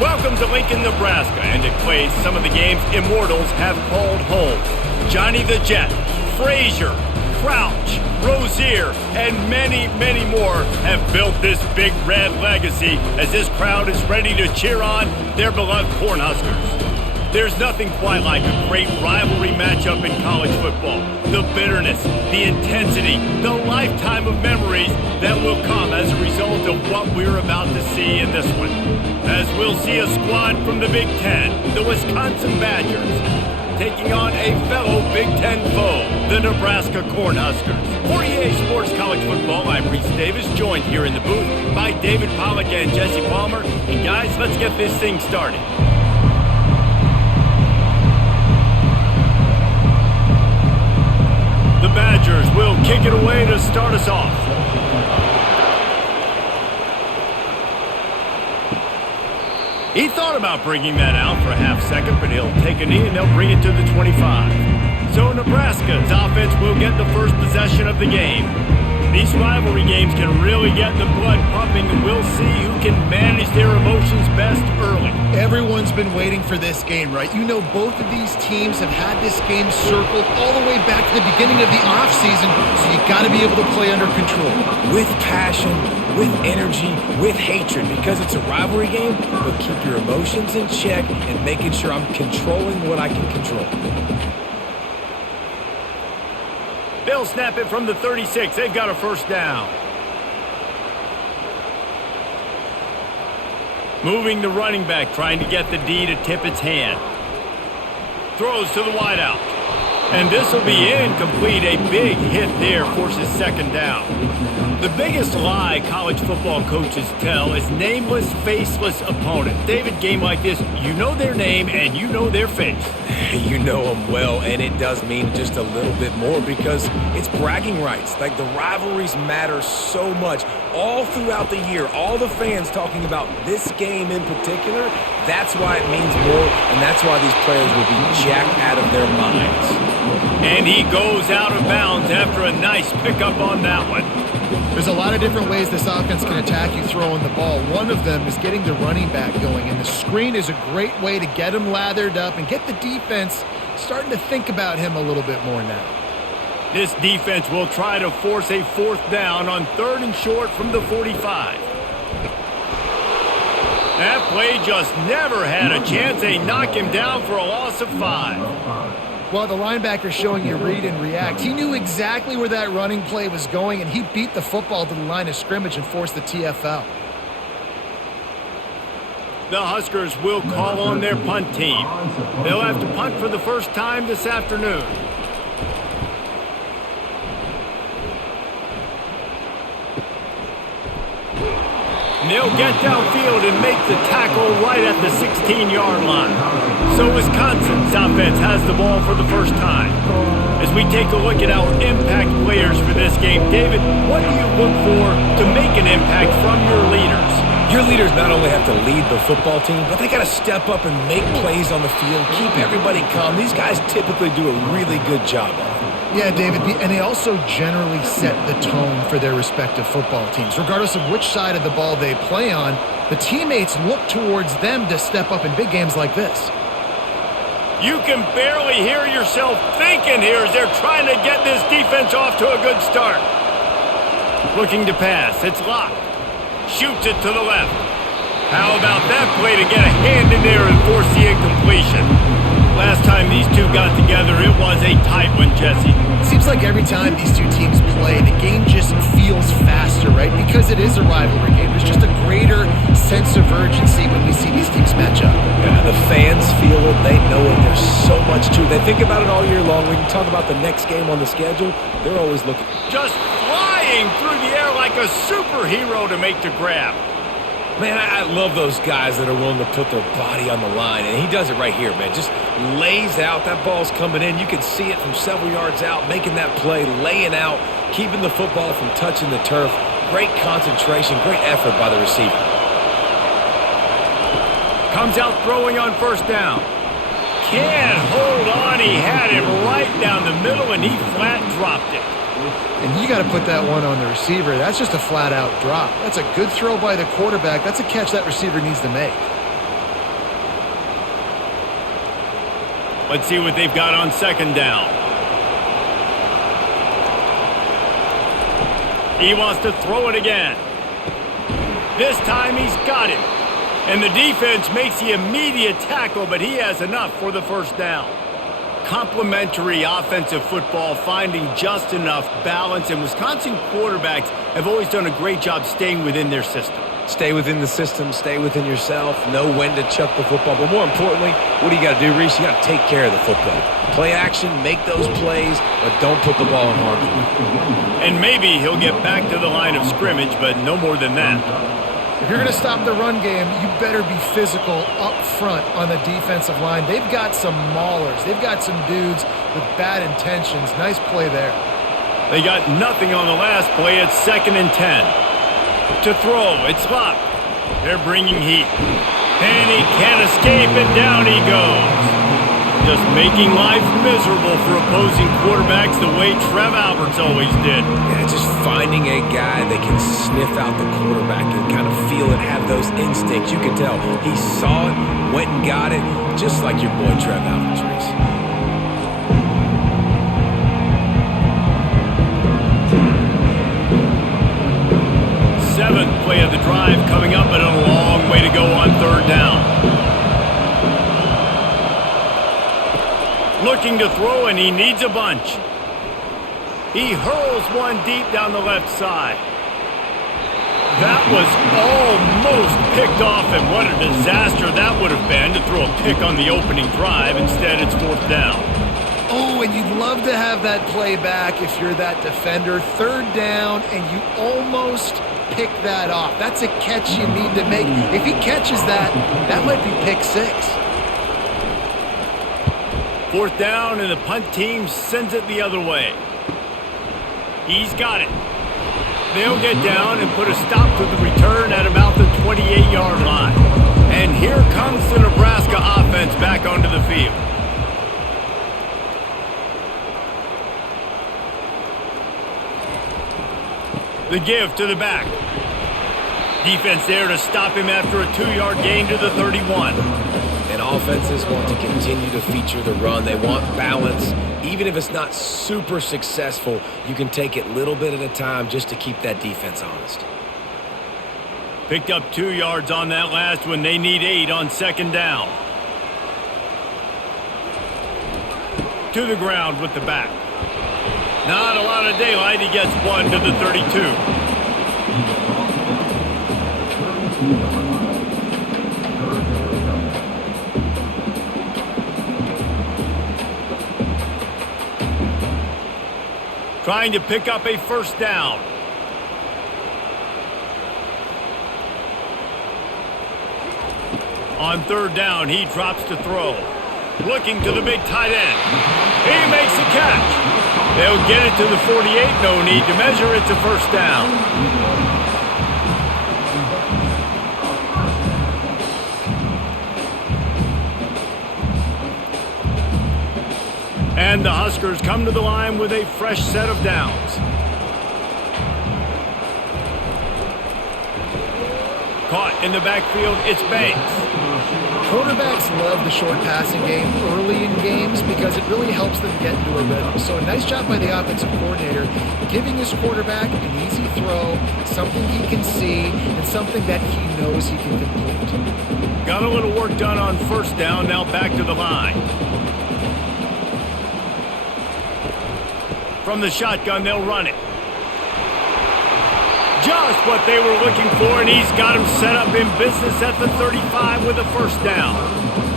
Welcome to Lincoln, Nebraska, and it plays some of the games immortals have called home. Johnny the Jet, Frazier, Crouch, Rozier, and many, many more have built this big red legacy as this crowd is ready to cheer on their beloved Cornhuskers. There's nothing quite like a great rivalry matchup in college football. The bitterness, the intensity, the lifetime of memories that will come as a result of what we're about to see in this one. As we'll see a squad from the Big Ten, the Wisconsin Badgers, taking on a fellow Big Ten foe, the Nebraska Cornhuskers. For EA Sports College Football, I'm Reese Davis, joined here in the booth by David Pollack and Jesse Palmer. And guys, let's get this thing started. The Badgers will kick it away to start us off. He thought about bringing that out for a half second, but he'll take a knee and they'll bring it to the 25. So Nebraska's offense will get the first possession of the game. These rivalry games can really get the blood pumping, and we'll see who can manage their emotions best early. Everyone's been waiting for this game, right? You know, both of these teams have had this game circled all the way back to the beginning of the offseason, so you got to be able to play under control. With passion, with energy, with hatred, because it's a rivalry game, but keep your emotions in check and making sure I'm controlling what I can control. They'll snap it from the 36. They've got a first down. Moving the running back, trying to get the D to tip its hand. Throws to the wideout. And this will be incomplete. A big hit there forces second down. The biggest lie college football coaches tell is nameless, faceless opponent. David, game like this, you know their name and you know their face. You know them well, and it does mean just a little bit more because it's bragging rights. Like, the rivalries matter so much all throughout the year. All the fans talking about this game in particular, that's why it means more, and that's why these players will be jacked out of their minds. And he goes out of bounds after a nice pickup on that one. There's a lot of different ways this offense can attack you throwing the ball. One of them is getting the running back going, and the screen is a great way to get him lathered up and get the defense starting to think about him a little bit more now. This defense will try to force a fourth down on 3rd and short from the 45. That play just never had a chance. They knock him down for a loss of 5. Well, the linebacker's showing you read and react. He knew exactly where that running play was going, and he beat the football to the line of scrimmage and forced the TFL. The Huskers will call on their punt team. They'll have to punt for the first time this afternoon. And they'll get downfield and make the tackle right at the 16-yard line. So Wisconsin's offense has the ball for the first time. As we take a look at our impact players for this game, David, what do you look for to make an impact from your leaders? Your leaders not only have to lead the football team, but they got to step up and make plays on the field, keep everybody calm. These guys typically do a really good job of it. Yeah, David, and they also generally set the tone for their respective football teams. Regardless of which side of the ball they play on, the teammates look towards them to step up in big games like this. You can barely hear yourself thinking here as they're trying to get this defense off to a good start. Looking to pass. It's locked. Shoots it to the left. How about that play to get a hand in there and force the incompletion? Last time these two got together, it was a tight one, Jesse. Seems like every time these two teams play, the game just feels faster, right? Because it is a rivalry game. There's just a greater sense of urgency when we see these teams match up. Yeah, the fans feel it. They know it. There's so much to it. They think about it all year long. We can talk about the next game on the schedule. They're always looking. Just flying through the air like a superhero to make the grab. Man, I love those guys that are willing to put their body on the line, and he does it right here, man. Just lays out. That ball's coming in. You can see it from several yards out, making that play, laying out, keeping the football from touching the turf. Great concentration, great effort by the receiver. Comes out throwing on first down. Can't hold on. He had him right down the middle, and he flat dropped it. And you got to put that one on the receiver. That's just a flat-out drop. That's a good throw by the quarterback. That's a catch that receiver needs to make. Let's see what they've got on second down. He wants to throw it again. This time he's got it. And the defense makes the immediate tackle, but he has enough for the first down. Complementary offensive football, finding just enough balance, and Wisconsin quarterbacks have always done a great job staying within their system. Stay within the system, stay within yourself, know when to chuck the football. But more importantly, what do you got to do, Reese? You got to take care of the football. Play action, make those plays, but don't put the ball in harm's way. And maybe he'll get back to the line of scrimmage, but no more than that. If you're going to stop the run game, you better be physical up front on the defensive line. They've got some maulers. They've got some dudes with bad intentions. Nice play there. They got nothing on the last play. It's 2nd and 10. To throw, it's locked. They're bringing heat. And he can't escape, and down he goes. Just making life miserable for opposing quarterbacks the way Trev Alberts always did. Yeah, just finding a guy that can sniff out the quarterback and kind of feel it, have those instincts. You can tell he saw it, went and got it, just like your boy Trev Alberts, Reese. Seventh play of the drive coming up, and a long way to go on third down. Looking to throw, and he needs a bunch. He hurls one deep down the left side. That was almost picked off, and what a disaster that would have been to throw a pick on the opening drive. Instead, it's fourth down. Oh, and you'd love to have that play back if you're that defender. Third down, and you almost pick that off. That's a catch you need to make. If he catches that, that might be pick 6. Fourth down, and the punt team sends it the other way. He's got it. They'll get down and put a stop to the return at about the 28-yard line. And here comes the Nebraska offense back onto the field. The give to the back. Defense there to stop him after a 2-yard gain to the 31. And offenses want to continue to feature the run. They want balance. Even if it's not super successful, you can take it little bit at a time just to keep that defense honest. Picked up 2 yards on that last one. They need 8 on second down. To the ground with the back. Not a lot of daylight. He gets 1 to the 32. Trying to pick up a first down. On third down, he drops to throw. Looking to the big tight end. He makes the catch. They'll get it to the 48. No need to measure. It's a first down. And the Huskers come to the line with a fresh set of downs. Caught in the backfield, it's Banks. Quarterbacks love the short passing game early in games because it really helps them get into a rhythm. So a nice job by the offensive coordinator giving his quarterback an easy throw, something he can see, and something that he knows he can complete. Got a little work done on first down, now back to the line. From the shotgun, they'll run it. Just what they were looking for, and he's got him set up in business at the 35 with a first down.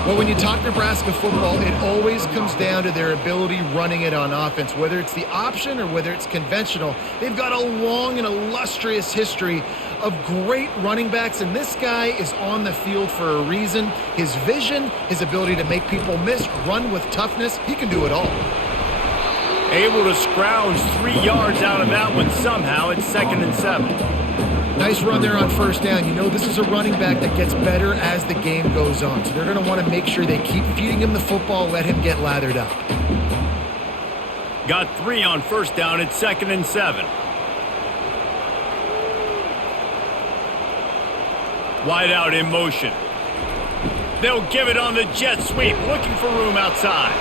Well, when you talk Nebraska football, it always comes down to their ability running it on offense. Whether it's the option or whether it's conventional, they've got a long and illustrious history of great running backs, and this guy is on the field for a reason. His vision, his ability to make people miss, run with toughness, he can do it all. Able to scrounge 3 yards out of that one somehow. It's 2nd and 7. Nice run there on first down. You know this is a running back that gets better as the game goes on. So they're going to want to make sure they keep feeding him the football, let him get lathered up. Got 3 on first down. It's 2nd and 7. Wide out in motion. They'll give it on the jet sweep, looking for room outside.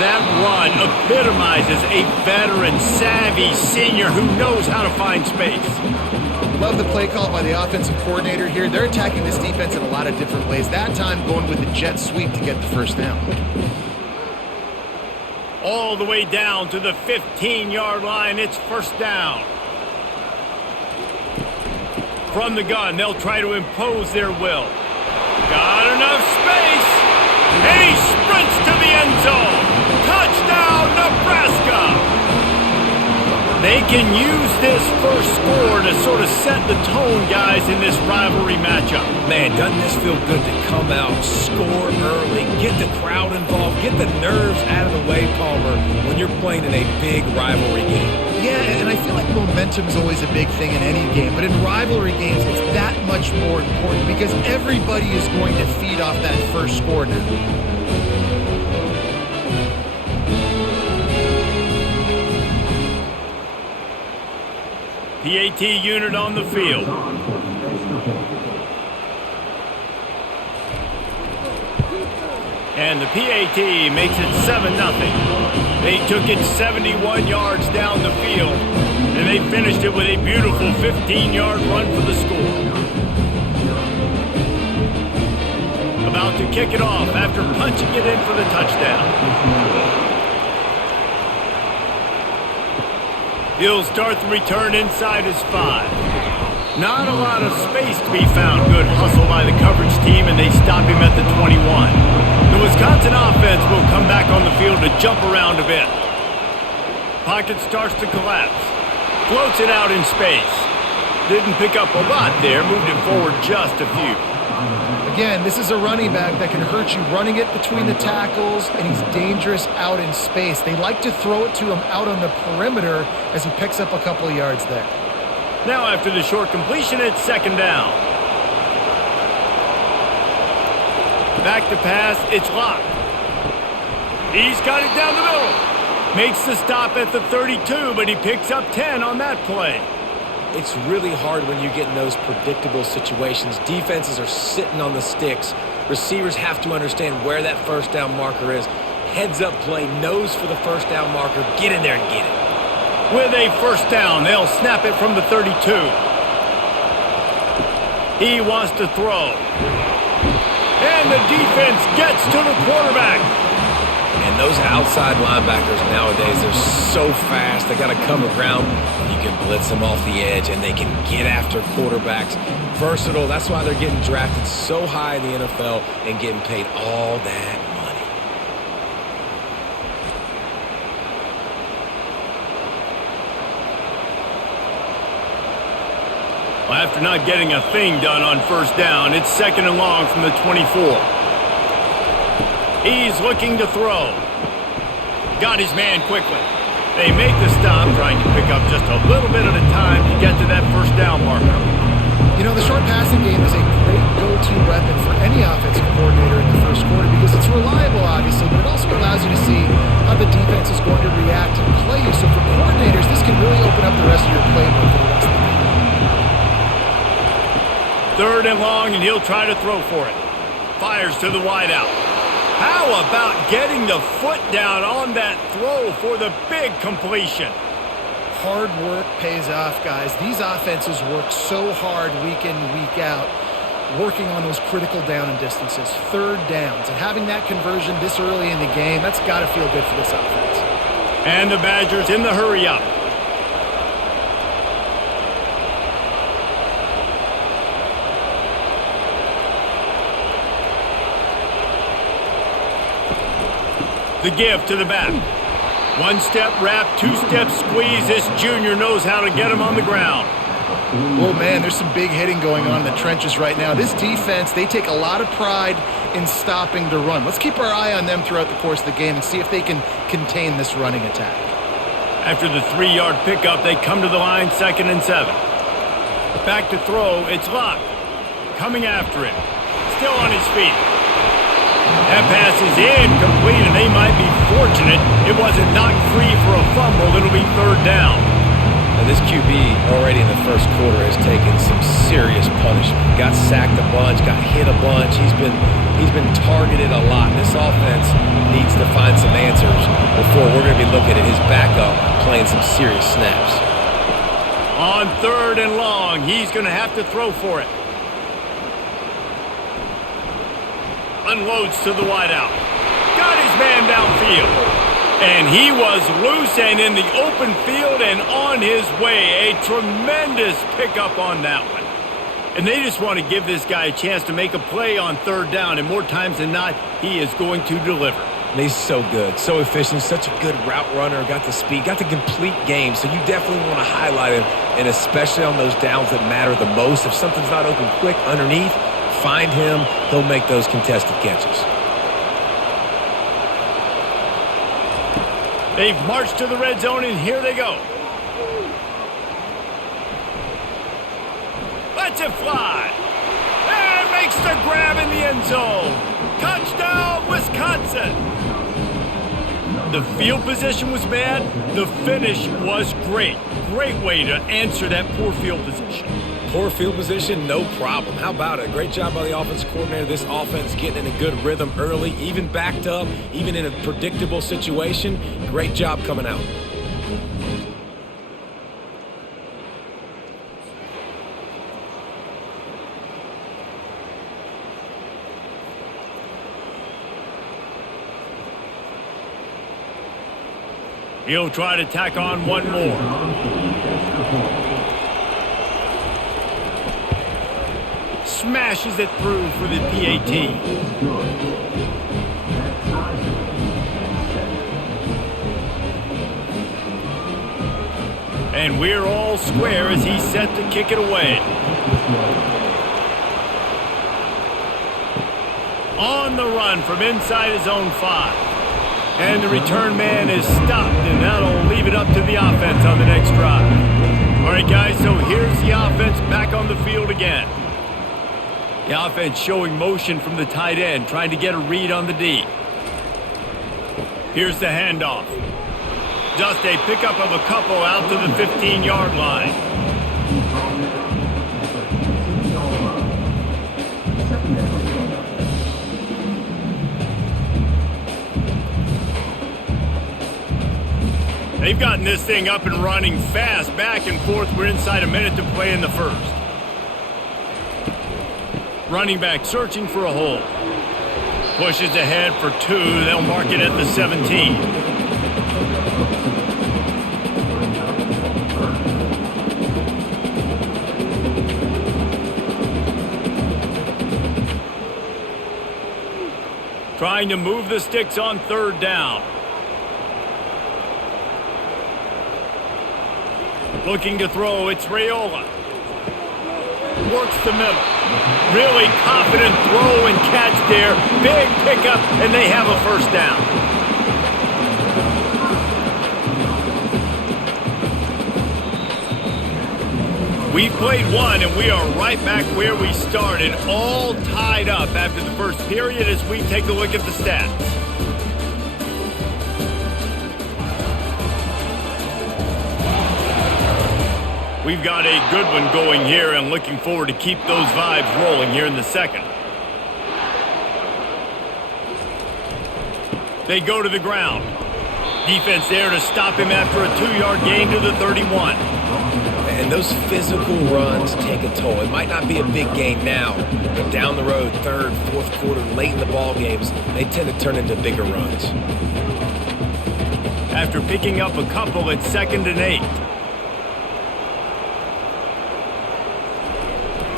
That run epitomizes a veteran, savvy senior who knows how to find space. Love the play call by the offensive coordinator here. They're attacking this defense in a lot of different ways. That time going with the jet sweep to get the first down. All the way down to the 15-yard line. It's first down. From the gun, they'll try to impose their will. Got enough space, and he sprints to the end zone. Touchdown, Nebraska! They can use this first score to sort of set the tone, guys, in this rivalry matchup. Man, doesn't this feel good to come out, score early, get the crowd involved, get the nerves out of the way, Palmer, when you're playing in a big rivalry game? Yeah, and I feel like momentum is always a big thing in any game, but in rivalry games, it's that much more important because everybody is going to feed off that first score now. PAT unit on the field. And the PAT makes it 7-0. They took it 71 yards down the field, and they finished it with a beautiful 15-yard run for the score. About to kick it off after punching it in for the touchdown. He'll start the return inside his 5. Not a lot of space to be found. Good hustle by the coverage team, and they stop him at the 21. The Wisconsin offense will come back on the field to jump around a bit. Pocket starts to collapse. Floats it out in space. Didn't pick up a lot there. Moved it forward just a few. Again, this is a running back that can hurt you running it between the tackles, and he's dangerous out in space. They like to throw it to him out on the perimeter as he picks up a couple of yards there. Now after the short completion, it's second down. Back to pass, it's locked. He's got it down the middle. Makes the stop at the 32, but he picks up 10 on that play. It's really hard when you get in those predictable situations. Defenses are sitting on the sticks. Receivers have to understand where that first down marker is. Heads up play, nose for the first down marker. Get in there and get it. With a first down, they'll snap it from the 32. He wants to throw. And the defense gets to the quarterback. And those outside linebackers nowadays, they're so fast. They got to cover ground. You can blitz them off the edge, and they can get after quarterbacks. Versatile. That's why they're getting drafted so high in the NFL and getting paid all that money. Well, after not getting a thing done on first down, it's second and long from the 24. He's looking to throw. Got his man quickly. They make the stop, trying to pick up just a little bit at a time to get to that first down marker. You know, the short passing game is a great go-to weapon for any offensive coordinator in the first quarter because it's reliable, obviously, but it also allows you to see how the defense is going to react and play you. So for coordinators, this can really open up the rest of your playbook for the rest of the game. Third and long, and he'll try to throw for it. Fires to the wideout. How about getting the foot down on that throw for the big completion? Hard work pays off, guys. These offenses work so hard week in, week out, working on those critical down and distances, third downs, and having that conversion this early in the game, that's got to feel good for this offense. And the Badgers in the hurry up. The give to the back. One-step wrap, two-step squeeze. This junior knows how to get him on the ground. Oh, man, there's some big hitting going on in the trenches right now. This defense, they take a lot of pride in stopping the run. Let's keep our eye on them throughout the course of the game and see if they can contain this running attack. After the 3-yard pickup, they come to the line, 2nd and 7. Back to throw, it's locked. Coming after it. Still on his feet. That pass is incomplete, and they might be fortunate it wasn't knocked free for a fumble. It'll be third down. Now this QB already in the first quarter has taken some serious punishment. Got sacked a bunch, got hit a bunch. He's been targeted a lot. This offense needs to find some answers before we're going to be looking at his backup playing some serious snaps. On 3rd and long, he's going to have to throw for it. Unloads to the wideout. Got his man downfield. And he was loose and in the open field and on his way. A tremendous pickup on that one. And they just want to give this guy a chance to make a play on 3rd down. And more times than not, he is going to deliver. He's so good, so efficient, such a good route runner, got the speed, got the complete game. So you definitely want to highlight him, and especially on those downs that matter the most. If something's not open quick underneath, find him. He'll make those contested catches. They've marched to the red zone, and here they go. Lets it fly. And makes the grab in the end zone. Touchdown, Wisconsin. The field position was bad. The finish was great. Great way to answer that poor field position. Poor field position, no problem. How about it? Great job by the offensive coordinator. This offense getting in a good rhythm early, even backed up, even in a predictable situation. Great job coming out. He'll try to tack on one more. Smashes it through for the PAT. And we're all square as he's set to kick it away. On the run from inside his own 5. And the return man is stopped, and that'll leave it up to the offense on the next drive. All right, guys, so here's the offense back on the field again. The offense showing motion from the tight end, trying to get a read on the D. Here's the handoff. Just a pickup of a couple out to the 15-yard line. They've gotten this thing up and running fast, back and forth. We're inside a minute to play in the first. Running back searching for a hole. Pushes ahead for 2. They'll mark it at the 17. Trying to move the sticks on 3rd down. Looking to throw, it's Raiola. Works the middle. Really confident throw and catch there. Big pickup, and they have a first down. We've played one, and we are right back where we started, all tied up after the first period as we take a look at the stats. We've got a good one going here and looking forward to keep those vibes rolling here in the second. They go to the ground. Defense there to stop him after a 2-yard gain to the 31. And those physical runs take a toll. It might not be a big gain now, but down the road, 3rd, 4th quarter, late in the ball games, they tend to turn into bigger runs. After picking up a couple, it's 2nd and 8.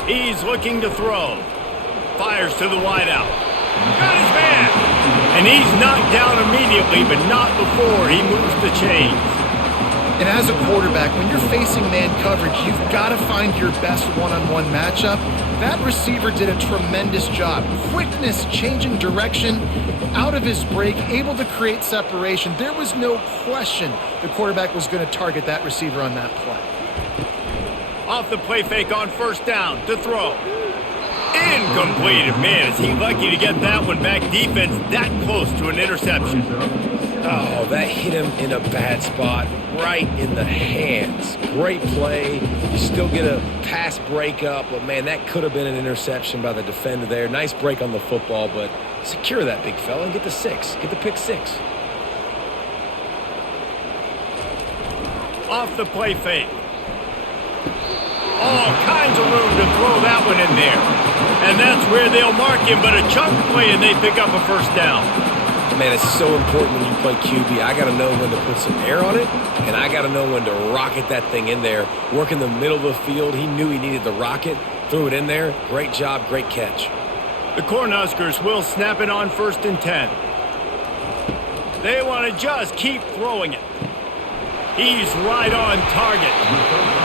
He's looking to throw. Fires to the wideout. Got his man. And he's knocked down immediately, but not before he moves the chains. And as a quarterback, when you're facing man coverage, you've got to find your best one-on-one matchup. That receiver did a tremendous job. Quickness, changing direction, out of his break, able to create separation. There was no question the quarterback was going to target that receiver on that play. Off the play fake on 1st down to throw. Incomplete. Man, is he lucky to get that one back. Defense that close to an interception. Oh, that hit him in a bad spot, right in the hands. Great play. You still get a pass breakup, but, man, that could have been an interception by the defender there. Nice break on the football, but secure that big fella and get the 6. Get the pick 6. Off the play fake. All kinds of room to throw that one in there. And that's where they'll mark him, but a chunk play and they pick up a first down. Man, it's so important when you play QB. I got to know when to put some air on it, and I got to know when to rocket that thing in there. Work in the middle of the field. He knew he needed the rocket. Threw it in there. Great job, great catch. The Cornhuskers will snap it on 1st and 10. They want to just keep throwing it. He's right on target.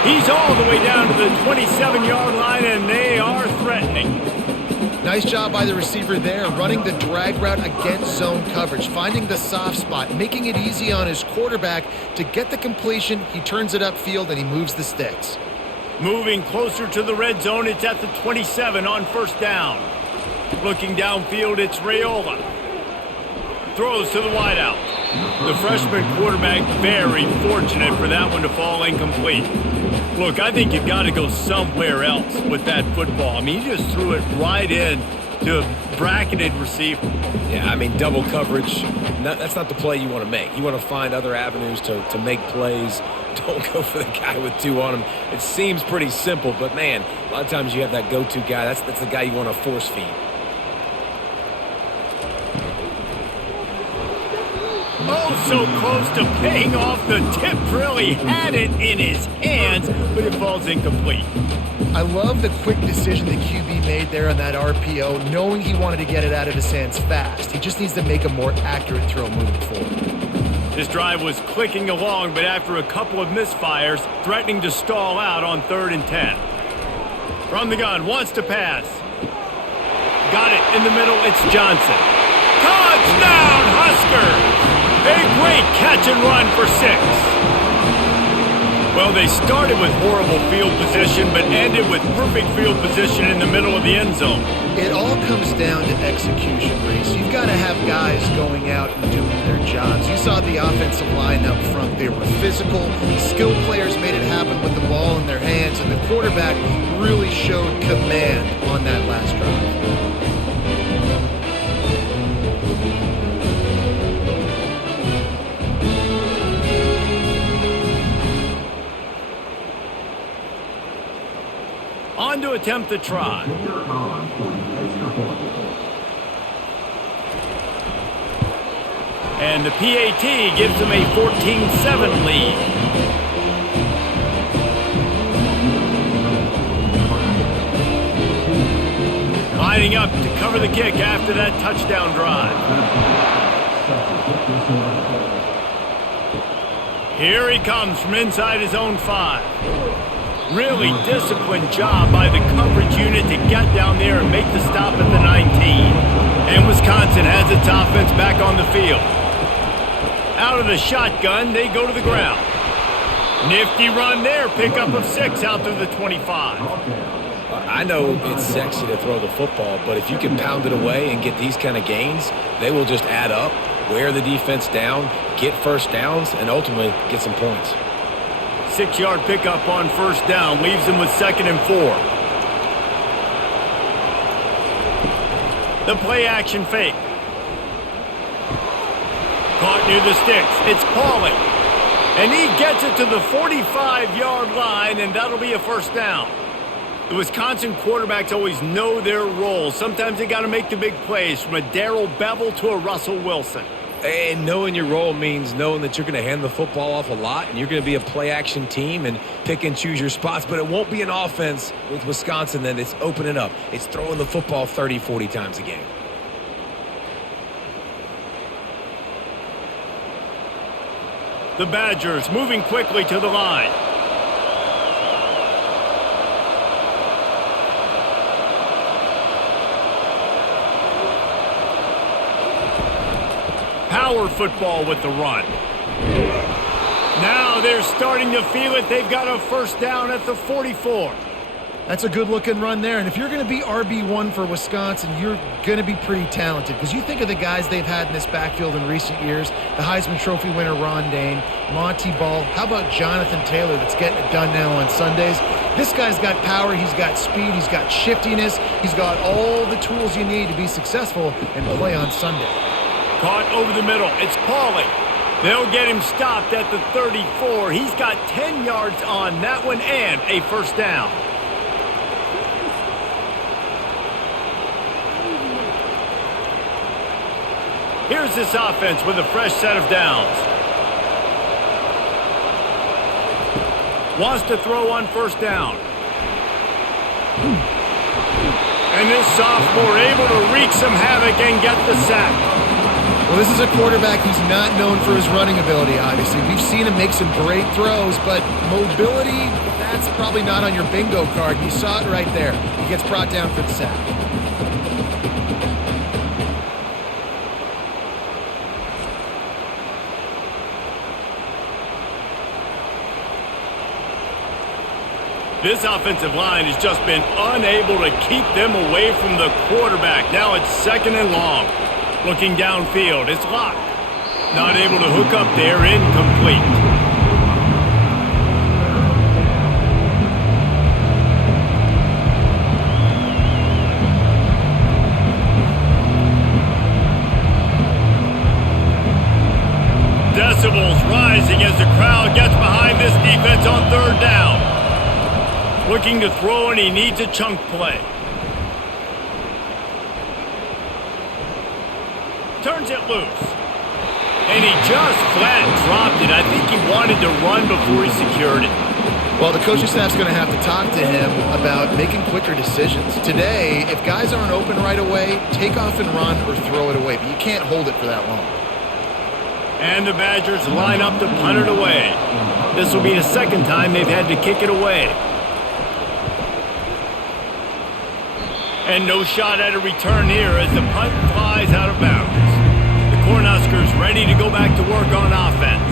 He's all the way down to the 27-yard line, and they are threatening. Nice job by the receiver there, running the drag route against zone coverage, finding the soft spot, making it easy on his quarterback to get the completion. He turns it upfield, and he moves the sticks. Moving closer to the red zone, it's at the 27 on 1st down. Looking downfield, it's Raiola. Throws to the wideout. The freshman quarterback very fortunate for that one to fall incomplete. Look, I think you've got to go somewhere else with that football. I mean, you just threw it right in to a bracketed receiver. Yeah, I mean, double coverage, that's not the play you want to make. You want to find other avenues to make plays. Don't go for the guy with 2 on him. It seems pretty simple, but, man, a lot of times you have that go-to guy. That's the guy you want to force feed. Oh, so close to paying off the tip. Really had it in his hands, but it falls incomplete. I love the quick decision the QB made there on that RPO, knowing he wanted to get it out of his hands fast. He just needs to make a more accurate throw moving forward. This drive was clicking along, but after a couple of misfires, threatening to stall out on 3rd and 10. From the gun, wants to pass. Got it in the middle, it's Johnson. Touchdown, Huskers! A great catch and run for 6. Well, they started with horrible field position, but ended with perfect field position in the middle of the end zone. It all comes down to execution, Reese. You've got to have guys going out and doing their jobs. You saw the offensive line up front. They were physical. Skilled players made it happen with the ball in their hands, and the quarterback really showed command on that last drive. On to attempt the try. And the PAT gives them a 14-7 lead. Lining up to cover the kick after that touchdown drive. Here he comes from inside his own 5. Really disciplined job by the coverage unit to get down there and make the stop at the 19. And Wisconsin has its offense back on the field. Out of the shotgun, they go to the ground. Nifty run there, pickup of 6 out to the 25. I know it's sexy to throw the football, but if you can pound it away and get these kind of gains, they will just add up, wear the defense down, get first downs, and ultimately get some points. 6-yard pickup on 1st down leaves them with 2nd and 4. The play action fake. Caught near the sticks. It's Pauly. And he gets it to the 45-yard line, and that'll be a 1st down. The Wisconsin quarterbacks always know their role. Sometimes they got to make the big plays, from a Darrell Bevel to a Russell Wilson. And knowing your role means knowing that you're going to hand the football off a lot and you're going to be a play-action team and pick and choose your spots. But it won't be an offense with Wisconsin that it's opening up. It's throwing the football 30, 40 times a game. The Badgers moving quickly to the line. Power football with the run. Now they're starting to feel it. They've got a 1st down at the 44. That's a good-looking run there. And if you're going to be RB1 for Wisconsin, you're going to be pretty talented. Because you think of the guys they've had in this backfield in recent years, the Heisman Trophy winner Ron Dane, Monty Ball. How about Jonathan Taylor that's getting it done now on Sundays? This guy's got power, he's got speed, he's got shiftiness, he's got all the tools you need to be successful and play on Sunday. Caught over the middle. It's Pauly. They'll get him stopped at the 34. He's got 10 yards on that one and a first down. Here's this offense with a fresh set of downs. Wants to throw on first down. And this sophomore able to wreak some havoc and get the sack. Well, this is a quarterback who's not known for his running ability, obviously. We've seen him make some great throws, but mobility, that's probably not on your bingo card. You saw it right there. He gets brought down for the sack. This offensive line has just been unable to keep them away from the quarterback. Now it's 2nd and long. Looking downfield, it's locked. Not able to hook up there, incomplete. Decibels rising as the crowd gets behind this defense on 3rd down. Looking to throw, and he needs a chunk play. Turns it loose. And he just flat dropped it. I think he wanted to run before he secured it. Well, the coaching staff's going to have to talk to him about making quicker decisions. Today, if guys aren't open right away, take off and run or throw it away. But you can't hold it for that long. And the Badgers line up to punt it away. This will be the 2nd time they've had to kick it away. And no shot at a return here as the punt flies out of bounds. The Cornhuskers ready to go back to work on offense.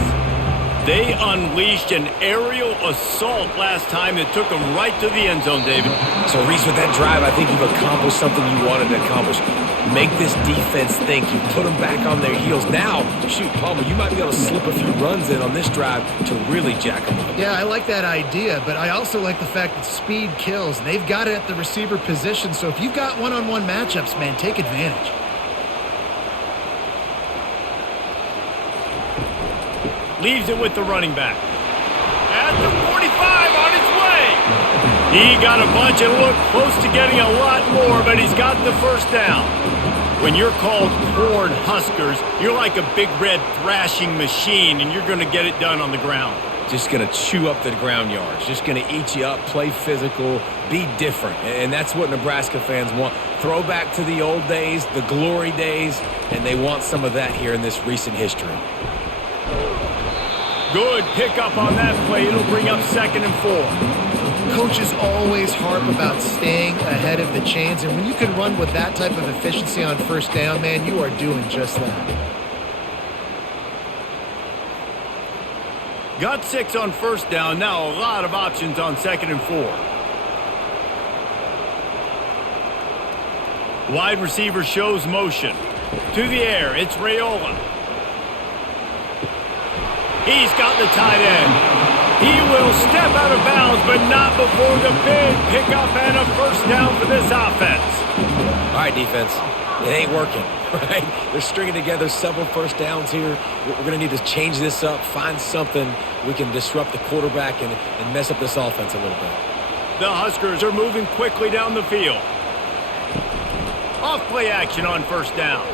They unleashed an aerial assault last time that took them right to the end zone, David. So, Reese, with that drive, I think you've accomplished something you wanted to accomplish. Make this defense think. You put them back on their heels. Now, shoot, Palmer, you might be able to slip a few runs in on this drive to really jack them up. Yeah, I like that idea, but I also like the fact that speed kills. And they've got it at the receiver position, so if you've got one-on-one matchups, man, take advantage. Leaves it with the running back. At the 45 on its way. He got a bunch and looked close to getting a lot more, but he's got the first down. When you're called Corn Huskers, you're like a big red thrashing machine, and you're going to get it done on the ground. Just going to chew up the ground yards. Just going to eat you up, play physical, be different. And that's what Nebraska fans want. Throw back to the old days, the glory days, and they want some of that here in this recent history. Good pickup on that play. It'll bring up 2nd and 4. Coaches always harp about staying ahead of the chains, and when you can run with that type of efficiency on first down, man, you are doing just that. Got 6 on first down. Now a lot of options on 2nd and 4. Wide receiver shows motion. To the air, it's Raiola. He's got the tight end. He will step out of bounds, but not before the big pickup and a first down for this offense. All right, defense. It ain't working, right? They're stringing together several first downs here. We're going to need to change this up, find something we can disrupt the quarterback and mess up this offense a little bit. The Huskers are moving quickly down the field. Off play action on first down.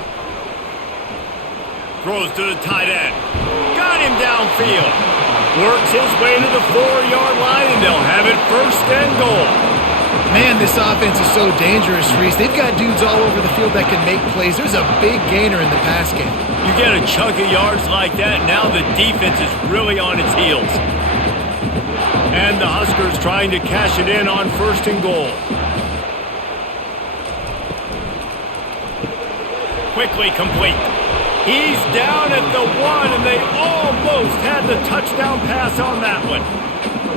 Throws to the tight end. Got him downfield. Works his way to the 4-yard line, and they'll have it 1st and goal. Man, this offense is so dangerous, Reese. They've got dudes all over the field that can make plays. There's a big gainer in the pass game. You get a chunk of yards like that, now the defense is really on its heels. And the Huskers trying to cash it in on 1st and goal. Quickly complete. He's down at the 1, and they almost had the touchdown pass on that one.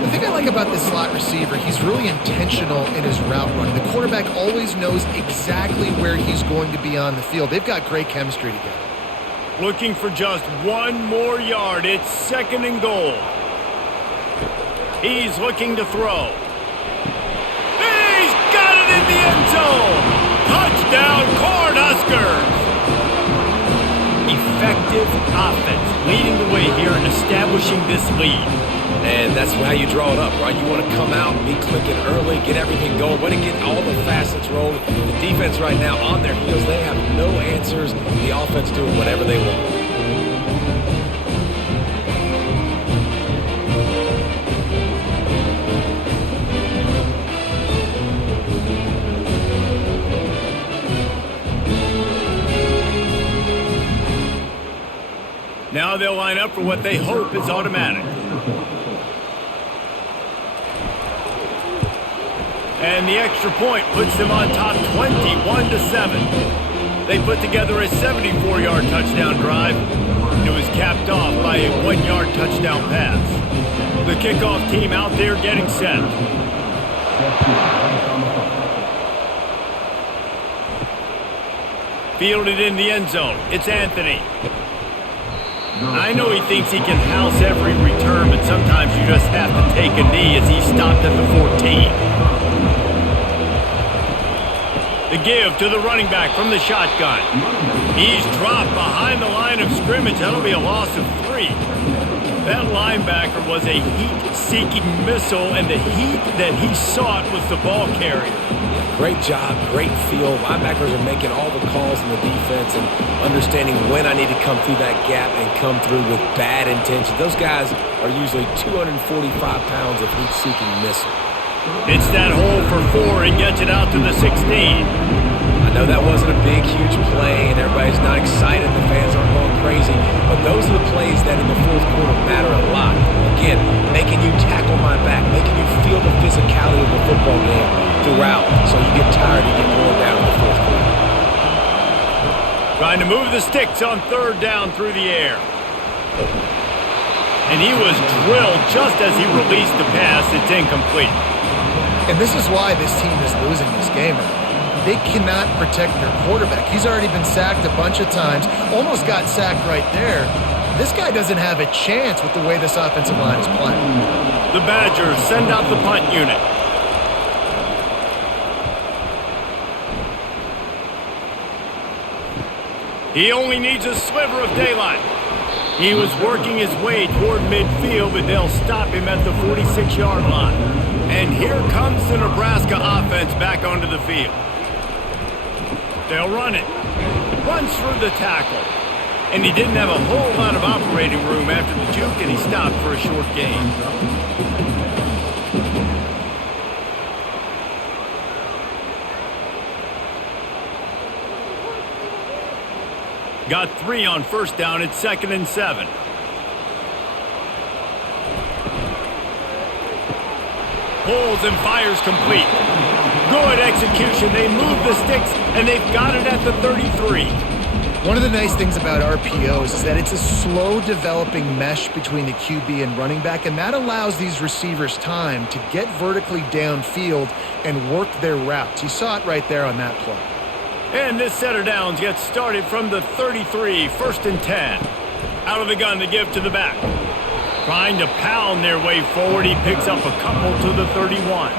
The thing I like about this slot receiver, he's really intentional in his route running. The quarterback always knows exactly where he's going to be on the field. They've got great chemistry together. Looking for just one more yard. It's 2nd and goal. He's looking to throw. He's got it in the end zone. Touchdown, Cornhuskers. Effective offense leading the way here and establishing this lead. And that's how you draw it up, right? You want to come out, be clicking early, get everything going, want to get all the facets rolling. The defense right now on their heels, they have no answers. The offense doing whatever they want. Now they'll line up for what they hope is automatic. And the extra point puts them on top 21-7. They put together a 74-yard touchdown drive. It was capped off by a 1-yard touchdown pass. The kickoff team out there getting set. Fielded in the end zone. It's Anthony. I know he thinks he can house every return, but sometimes you just have to take a knee as he stopped at the 14. The give to the running back from the shotgun. He's dropped behind the line of scrimmage. That'll be a loss of 3. That linebacker was a heat-seeking missile, and the heat that he sought was the ball carrier. Great job, great feel. Linebackers are making all the calls in the defense and understanding when I need to come through that gap and come through with bad intention. Those guys are usually 245 pounds of heat-seeking missile. It's that hole for 4 and gets it out to the 16. I know that wasn't a big, huge play, and everybody's not excited. The fans aren't going crazy. But those are the plays that in the fourth quarter matter a lot. Again, making you tackle my back, making you feel the physicality of the football game throughout, so you get tired, you get worn down in the fourth quarter. Trying to move the sticks on 3rd down through the air. And he was drilled just as he released the pass. It's incomplete. And this is why this team is losing this game. They cannot protect their quarterback. He's already been sacked a bunch of times, almost got sacked right there. This guy doesn't have a chance with the way this offensive line is playing. The Badgers send out the punt unit. He only needs a sliver of daylight. He was working his way toward midfield, but they'll stop him at the 46-yard line. And here comes the Nebraska offense back onto the field. They'll run it. Runs through the tackle. And he didn't have a whole lot of operating room after the juke, and he stopped for a short gain. Got 3 on 1st down. It's 2nd and 7. Pulls and fires complete. Good execution. They move the sticks, and they've got it at the 33. One of the nice things about RPOs is that it's a slow developing mesh between the QB and running back, and that allows these receivers time to get vertically downfield and work their routes. You saw it right there on that play. And this set of downs gets started from the 33, 1st and 10. Out of the gun to give to the back. Trying to pound their way forward, he picks up a couple to the 31.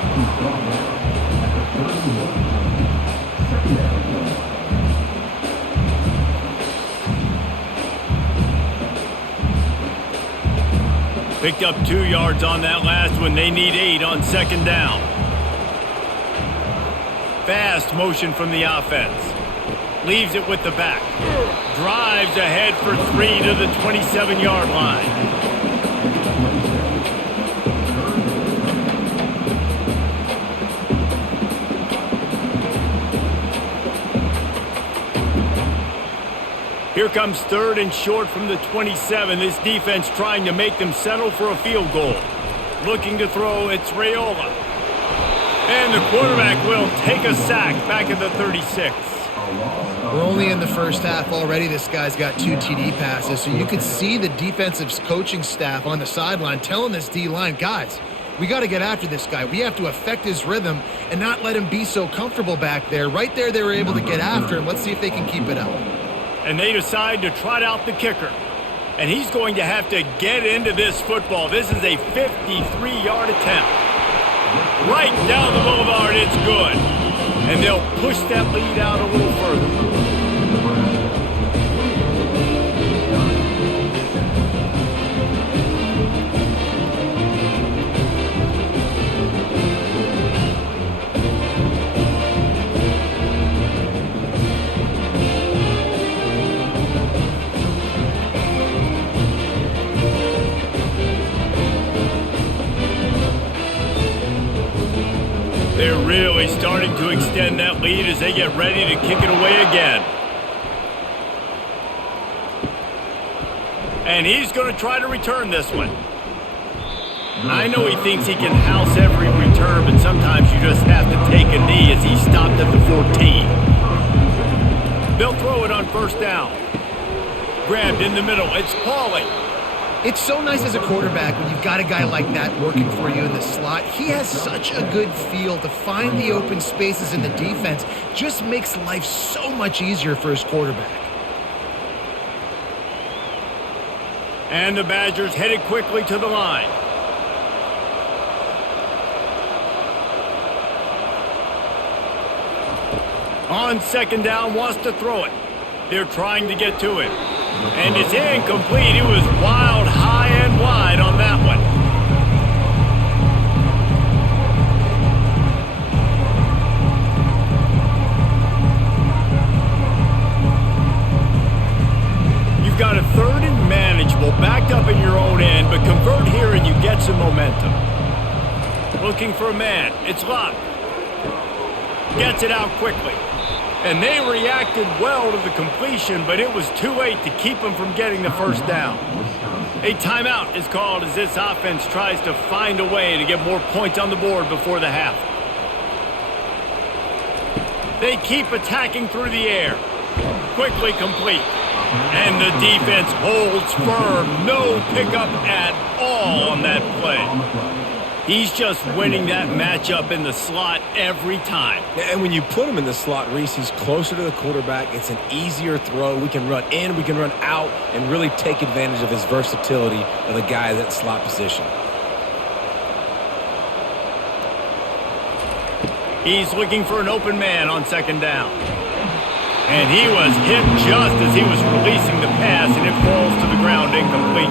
Picked up 2 yards on that last one. They need 8 on 2nd down. Fast motion from the offense. Leaves it with the back. Drives ahead for 3 to the 27-yard line. Here comes 3rd and short from the 27. This defense trying to make them settle for a field goal. Looking to throw, it's Raiola. And the quarterback will take a sack back at the 36. We're only in the first half already. This guy's got 2 TD passes, so you could see the defensive coaching staff on the sideline telling this D-line, guys, We got to get after this guy. We have to affect his rhythm and not let him be so comfortable back there. Right there, they were able to get after him. Let's see if they can keep it up. And they decide to trot out the kicker. And he's going to have to get into this football. This is a 53-yard attempt. Right down the boulevard, it's good. And they'll push that lead out a little further. They're really starting to extend that lead as they get ready to kick it away again. And he's going to try to return this one. I know he thinks he can house every return, but sometimes you just have to take a knee as he stopped at the 14. They'll throw it on first down. Grabbed in the middle. It's Pauly. It's so nice as a quarterback when you've got a guy like that working for you in the slot. He has such a good feel to find the open spaces in the defense. Just makes life so much easier for his quarterback. And the Badgers headed quickly to the line. On second down, wants to throw it. They're trying to get to him. And it's incomplete. It was wild, high and wide on that one. You've got a third and manageable, backed up in your own end, but convert here and you get some momentum. Looking for a man. It's Locke. Gets it out quickly. And they reacted well to the completion, but it was too late to keep them from getting the first down. A timeout is called as this offense tries to find a way to get more points on the board before the half. They keep attacking through the air. Quickly complete. And the defense holds firm. No pickup at all on that play. He's just winning that matchup in the slot every time. And when you put him in the slot, Reese, he's closer to the quarterback. It's an easier throw. We can run in, we can run out, and really take advantage of his versatility of the guy in that slot position. He's looking for an open man on second down. And he was hit just as he was releasing the pass, and it falls to the ground incomplete.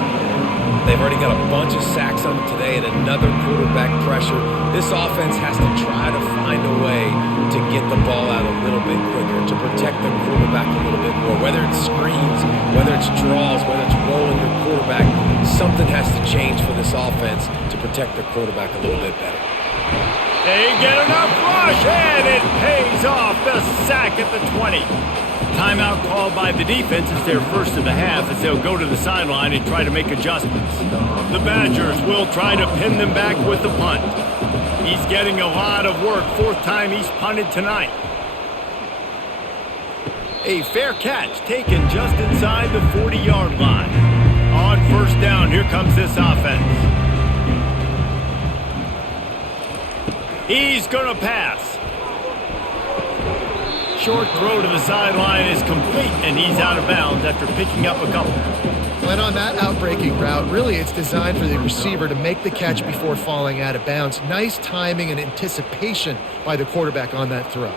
They've already got a bunch of sacks on them today and another quarterback pressure. This offense has to try to find a way to get the ball out a little bit quicker, to protect the quarterback a little bit more. Whether it's screens, whether it's draws, whether it's rolling your quarterback, something has to change for this offense to protect their quarterback a little bit better. They get enough rush, and it pays off. The sack at the 20. Timeout called by the defense is their first of the half as they'll go to the sideline and try to make adjustments. The Badgers will try to pin them back with the punt. He's getting a lot of work. Fourth time he's punted tonight. A fair catch taken just inside the 40-yard line. On first down, here comes this offense. He's going to pass. Short throw to the sideline is complete, and he's out of bounds after picking up a couple. And on that outbreaking route, really it's designed for the receiver to make the catch before falling out of bounds. Nice timing and anticipation by the quarterback on that throw.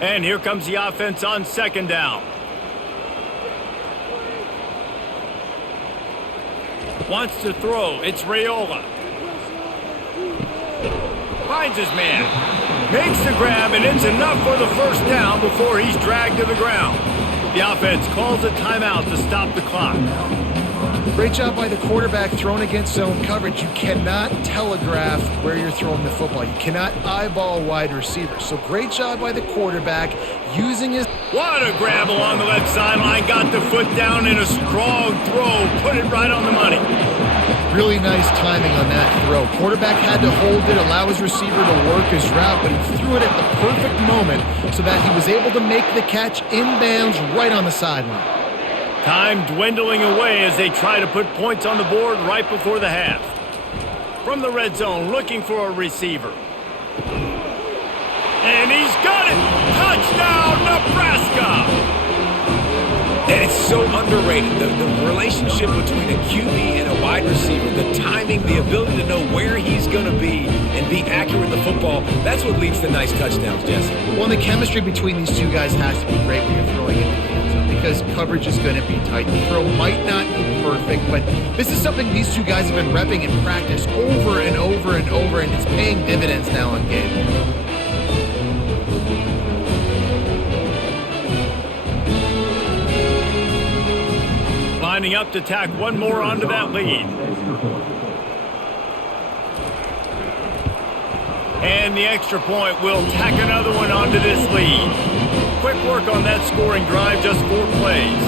And here comes the offense on second down. Wants to throw. It's Raiola. Finds his man. Makes the grab, and it's enough for the first down before he's dragged to the ground. The offense calls a timeout to stop the clock. Great job by the quarterback thrown against zone coverage. You cannot telegraph where you're throwing the football. You cannot eyeball wide receivers. So great job by the quarterback using his... What a grab along the left sideline. Got the foot down in a strong throw. Put it right on the money. Really nice timing on that throw. Quarterback had to hold it, allow his receiver to work his route, but he threw it at the perfect moment so that he was able to make the catch inbounds right on the sideline. Time dwindling away as they try to put points on the board right before the half. from the red zone, looking for a receiver. And he's got it! Touchdown, Nebraska! And it's so underrated. The relationship between a QB and a wide receiver, the timing, the ability to know where he's going to be and be accurate with the football, that's what leads to nice touchdowns, Jesse. Well, the chemistry between these two guys has to be great when you're throwing into the end zone because coverage is going to be tight. The throw might not be perfect, but this is something these two guys have been repping in practice over and over and over, and it's paying dividends now on game. Lining up to tack one more onto that lead. And the extra point will tack another one onto this lead. Quick work on that scoring drive, just 4 plays.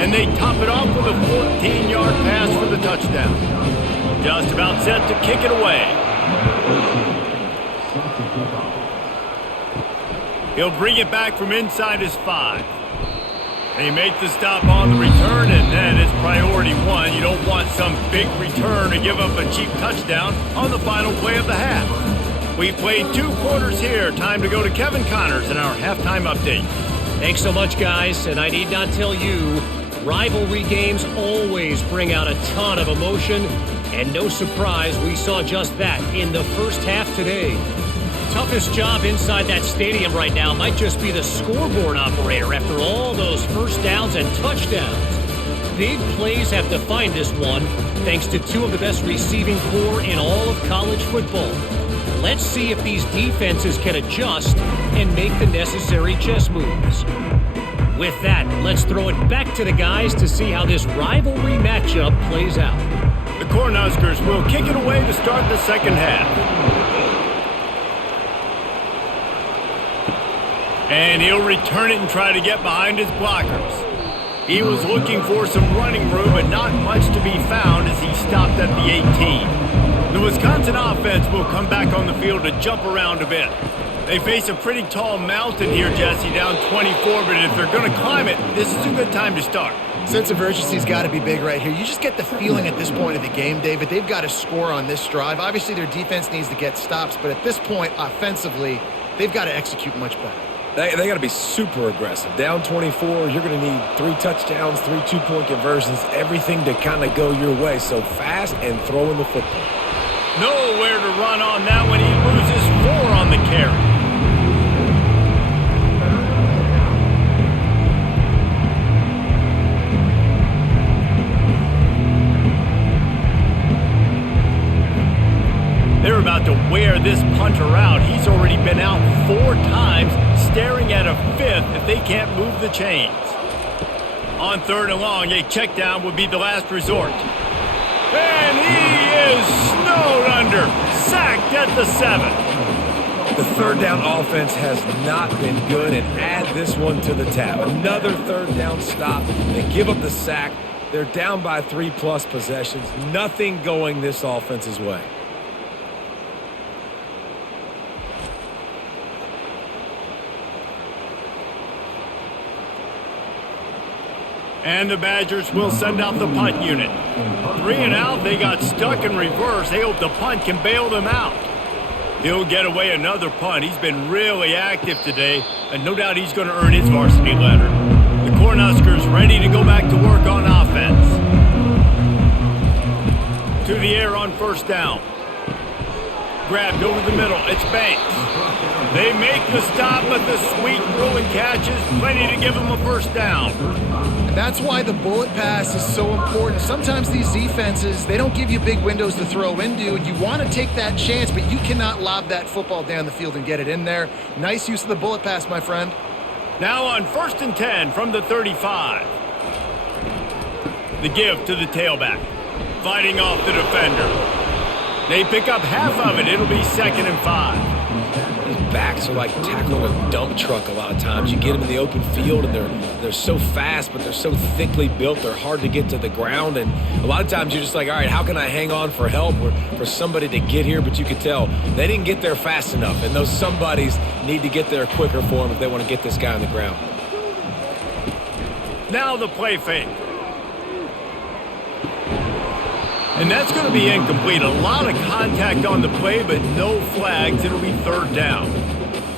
And they top it off with a 14-yard pass for the touchdown. Just about set to kick it away. He'll bring it back from inside his 5. They make the stop on the return, and that is priority 1. You don't want some big return to give up a cheap touchdown on the final play of the half. We've played 2 quarters here. Time to go to Kevin Connors in our halftime update. Thanks so much, guys, and I need not tell you, rivalry games always bring out a ton of emotion, and no surprise, we saw just that in the first half today. Toughest job inside that stadium right now might just be the scoreboard operator after all those first downs and touchdowns. Big plays have defined this one, thanks to 2 of the best receiving corps in all of college football. Let's see if these defenses can adjust and make the necessary chess moves. With that, let's throw it back to the guys to see how this rivalry matchup plays out. The Cornhuskers will kick it away to start the second half. And he'll return it and try to get behind his blockers. He was looking for some running room, but not much to be found as he stopped at the 18. The Wisconsin offense will come back on the field to jump around a bit. They face a pretty tall mountain here, Jesse, down 24, but if they're going to climb it, this is a good time to start. Sense of urgency's got to be big right here. You just get the feeling at this point of the game, David, they've got to score on this drive. Obviously, their defense needs to get stops, but at this point, offensively, they've got to execute much better. They got to be super aggressive. Down 24, you're going to need 3 touchdowns, 3 2-point conversions, everything to kind of go your way. So fast and throwing the football. Nowhere to run on that one. He loses 4 on the carry. They're about to wear this punter out. He's already been out 4 times, staring at a 5th if they can't move the chains. On 3rd and long, a check down would be the last resort. And he is snowed under, sacked at the 7. The 3rd down offense has not been good, and add this one to the tab. Another 3rd down stop. They give up the sack. They're down by 3+ possessions. Nothing going this offense's way. And the Badgers will send out the punt unit. 3 and out, they got stuck in reverse. They hope the punt can bail them out. He'll get away another punt. He's been really active today, and no doubt he's going to earn his varsity letter. The Cornhuskers ready to go back to work on offense. To the air on 1st down. Grabbed over the middle. It's Banks. They make the stop, but the sweet rolling catch is plenty to give them a 1st down. And that's why the bullet pass is so important. Sometimes these defenses, they don't give you big windows to throw into, and you want to take that chance, but you cannot lob that football down the field and get it in there. Nice use of the bullet pass, my friend. Now on 1st and 10 from the 35. The give to the tailback. Fighting off the defender. They pick up half of it. It'll be 2nd and 5. These backs are like tackling a dump truck a lot of times. You get them in the open field, and they're so fast, but they're so thickly built, they're hard to get to the ground. And a lot of times you're just like, all right, how can I hang on for help or for somebody to get here? But you could tell they didn't get there fast enough, and those somebodies need to get there quicker for them if they want to get this guy on the ground. Now the play fake. And that's going to be incomplete. A lot of contact on the play, but no flags. It'll be third down.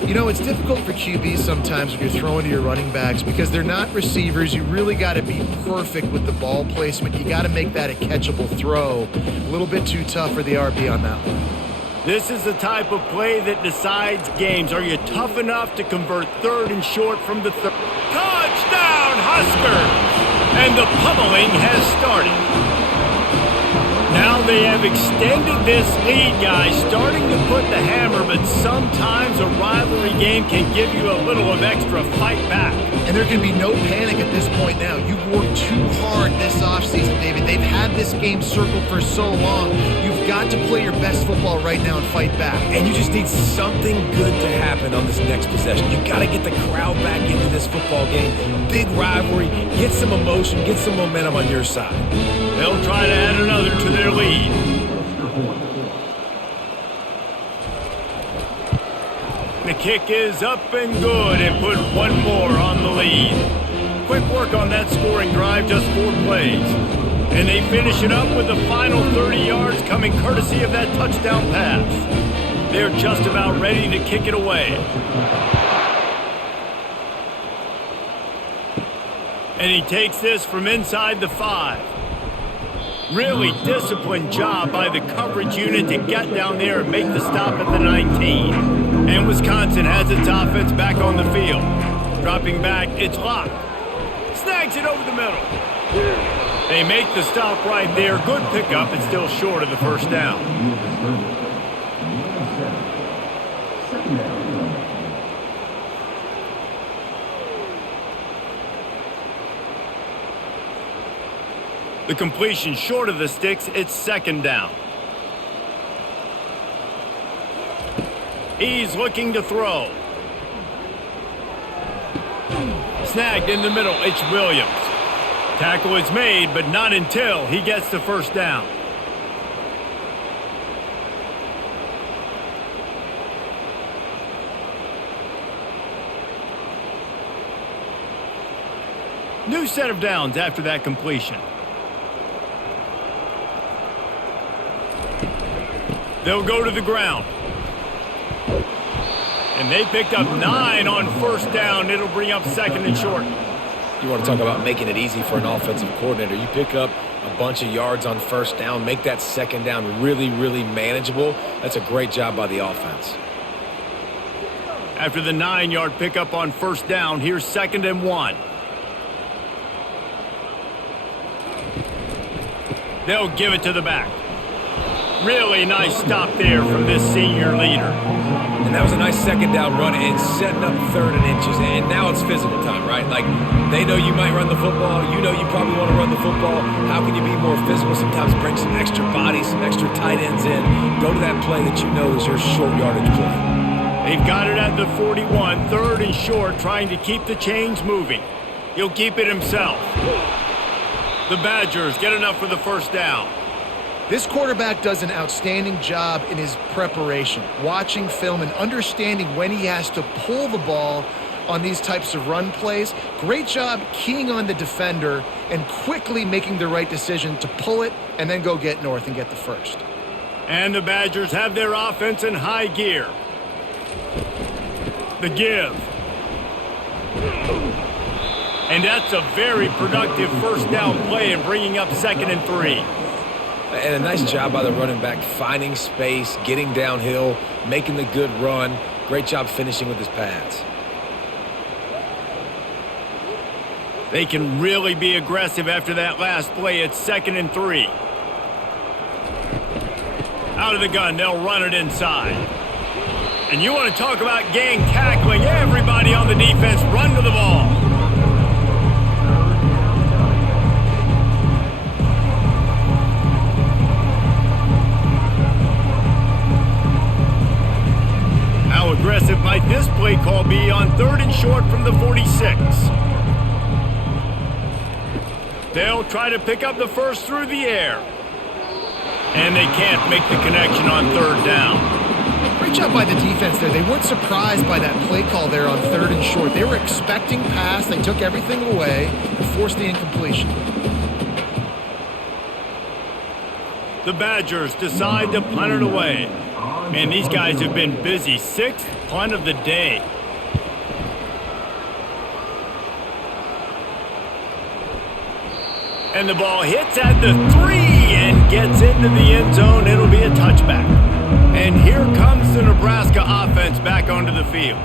You know, it's difficult for QBs sometimes when you're throwing to your running backs because they're not receivers. You really got to be perfect with the ball placement. You got to make that a catchable throw. A little bit too tough for the RB on that one. This is the type of play that decides games. Are you tough enough to convert third and short from the third? Touchdown, Huskers! And the pummeling has started. Now they have extended this lead, guys, starting to put the hammer, but sometimes a rivalry game can give you a little of extra fight back. And there can be no panic at this point now. You've worked too hard this offseason, David. They've had this game circled for so long. You've got to play your best football right now and fight back. And you just need something good to happen on this next possession. You got to get the crowd back into this football game. Big rivalry. Get some emotion. Get some momentum on your side. They'll try to add another to their lead. The kick is up and good and put one more on the lead. Quick work on that scoring drive, just 4 plays. And they finish it up with the final 30 yards coming courtesy of that touchdown pass. They're just about ready to kick it away. And he takes this from inside the 5. Really disciplined job by the coverage unit to get down there and make the stop at the 19. And Wisconsin has its offense back on the field. Dropping back, it's locked. Snags it over the middle. They make the stop right there. Good pickup. It's still short of the first down. The completion short of the sticks. It's second down. He's looking to throw. Snagged in the middle. It's Williams. Tackle is made, but not until he gets the first down. New set of downs after that completion. They'll go to the ground. And they picked up 9 on first down. It'll bring up second and short. You want to talk about making it easy for an offensive coordinator. You pick up a bunch of yards on first down, make that second down really, really manageable. That's a great job by the offense. After the 9-yard pickup on first down, here's second and 1. They'll give it to the back. Really nice stop there from this senior leader. And that was a nice second down run and setting up third and inches. And now it's physical time, right? Like, they know you might run the football. You know you probably want to run the football. How can you be more physical? Sometimes bring some extra bodies, some extra tight ends in. Go to that play that you know is your short yardage play. They've got it at the 41, third and short, trying to keep the chains moving. He'll keep it himself. The Badgers get enough for the first down. This quarterback does an outstanding job in his preparation, watching film and understanding when he has to pull the ball on these types of run plays. Great job keying on the defender and quickly making the right decision to pull it and then go get north and get the first. And the Badgers have their offense in high gear. The give. And that's a very productive first down play and bringing up second and 3. And a nice job by the running back, finding space, getting downhill, making the good run. Great job finishing with his pads. They can really be aggressive after that last play. It's second and 3. Out of the gun, they'll run it inside. And you want to talk about gang tackling. Everybody on the defense run to the ball. How aggressive might this play call be on third and short from the 46? They'll try to pick up the first through the air. And they can't make the connection on third down. Great job by the defense there. They weren't surprised by that play call there on third and short. They were expecting pass. They took everything away and forced the incompletion. The Badgers decide to punt it away. Man, these guys have been busy. 6th punt of the day. And the ball hits at the 3 and gets into the end zone. It'll be a touchback. And here comes the Nebraska offense back onto the field.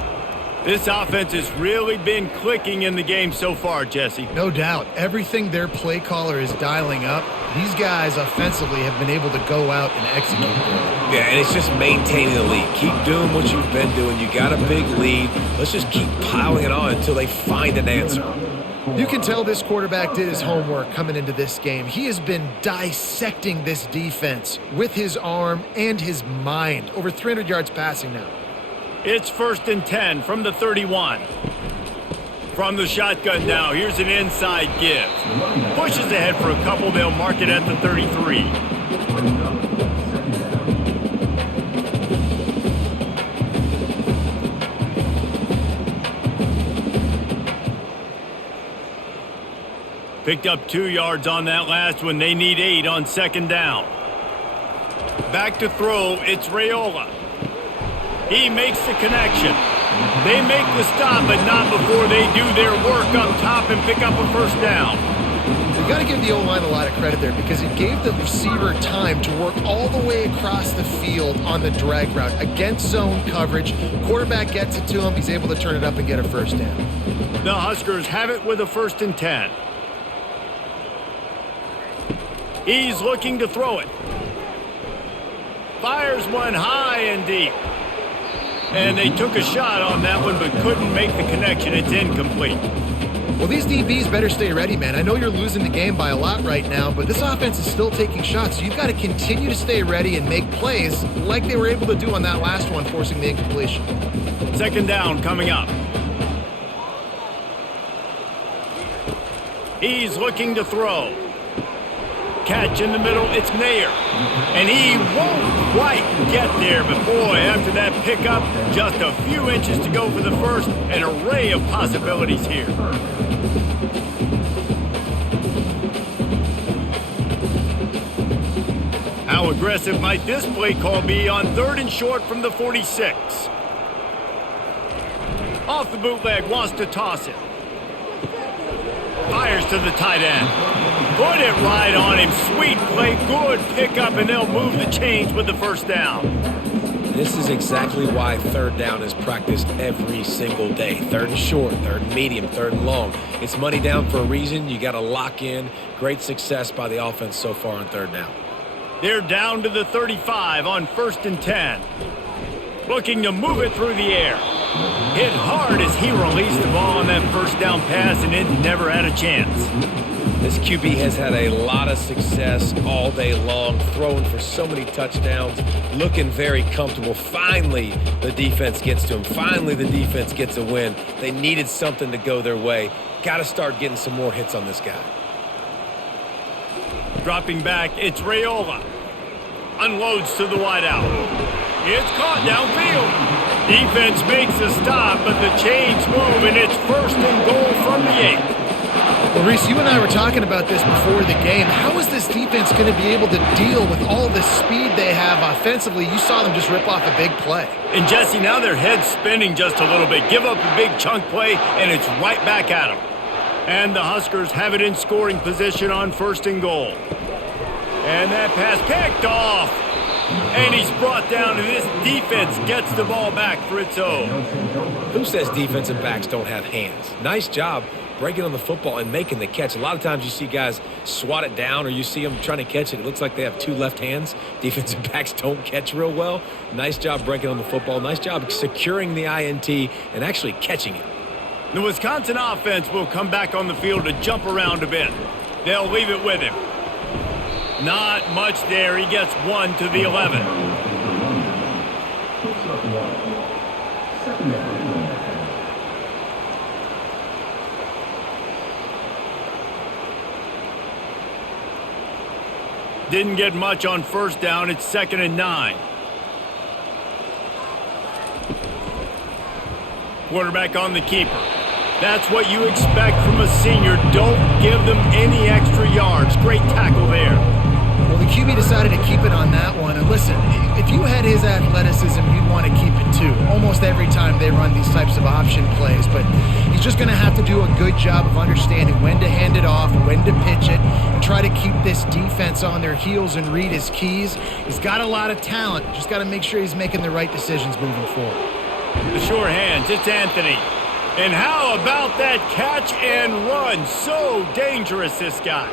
This offense has really been clicking in the game so far, Jesse. No doubt. Everything their play caller is dialing up, these guys offensively have been able to go out and execute. Yeah, and it's just maintaining the lead. Keep doing what you've been doing. You got a big lead. Let's just keep piling it on until they find an answer. You can tell this quarterback did his homework coming into this game. He has been dissecting this defense with his arm and his mind. Over 300 yards passing now. It's 1st and 10 from the 31. From the shotgun now, here's an inside give. Pushes ahead for a couple, they'll mark it at the 33. Picked up 2 yards on that last one. They need 8 on 2nd down. Back to throw, it's Raiola. He makes the connection. They make the stop, but not before they do their work up top and pick up a 1st down. You got to give the O-line a lot of credit there because it gave the receiver time to work all the way across the field on the drag route against zone coverage. Quarterback gets it to him. He's able to turn it up and get a 1st down. The Huskers have it with a 1st and 10. He's looking to throw it. Fires one high and deep. And they took a shot on that one but couldn't make the connection. It's incomplete. Well, these DBs better stay ready, man. I know you're losing the game by a lot right now, but this offense is still taking shots. So you've got to continue to stay ready and make plays like they were able to do on that last one, forcing the incompletion. 2nd down coming up. He's looking to throw. Catch in the middle, it's Nair. And he won't quite get there, but boy, after that pickup, just a few inches to go for the 1st, an array of possibilities here. How aggressive might this play call be on 3rd and short from the 46? Off the bootleg, wants to toss it. Fires to the tight end. Put it right on him. Sweet play, good pickup, and they'll move the chains with the 1st down. This is exactly why 3rd down is practiced every single day. 3rd and short, 3rd and medium, 3rd and long. It's money down for a reason. You got to lock in. Great success by the offense so far on 3rd down. They're down to the 35 on 1st and 10. Looking to move it through the air. Hit hard as he released the ball on that 1st down pass, and it never had a chance. This QB has had a lot of success all day long, throwing for so many touchdowns, looking very comfortable. Finally, the defense gets to him. Finally, the defense gets a win. They needed something to go their way. Got to start getting some more hits on this guy. Dropping back, it's Raiola. Unloads to the wideout. It's caught downfield. Defense makes a stop, but the chains move, and it's 1st and goal from the 8. Well, Reese, you and I were talking about this before the game. How is this defense going to be able to deal with all the speed they have offensively? You saw them just rip off a big play. And, Jesse, now their head's spinning just a little bit. Give up a big chunk play, and it's right back at them. And the Huskers have it in scoring position on 1st and goal. And that pass picked off. And he's brought down, and this defense gets the ball back for its own. Who says defensive backs don't have hands? Nice job breaking on the football and making the catch. A lot of times you see guys swat it down or you see them trying to catch it. It looks like they have 2 left hands. Defensive backs don't catch real well. Nice job breaking on the football. Nice job securing the INT and actually catching it. The Wisconsin offense will come back on the field to jump around a bit. They'll leave it with him. Not much there. He gets 1 to the 11. Didn't get much on 1st down. It's 2nd and 9. Quarterback on the keeper. That's what you expect from a senior. Don't give them any extra yards. Great tackle there. Well, the QB decided to keep it on that one. And listen, if you had his athleticism, you'd want to keep it too. Almost every time they run these types of option plays. But he's just going to have to do a good job of understanding when to hand it off, when to pitch it, and try to keep this defense on their heels and read his keys. He's got a lot of talent. Just got to make sure he's making the right decisions moving forward. The sure hands, it's Anthony. And how about that catch and run? So dangerous, this guy.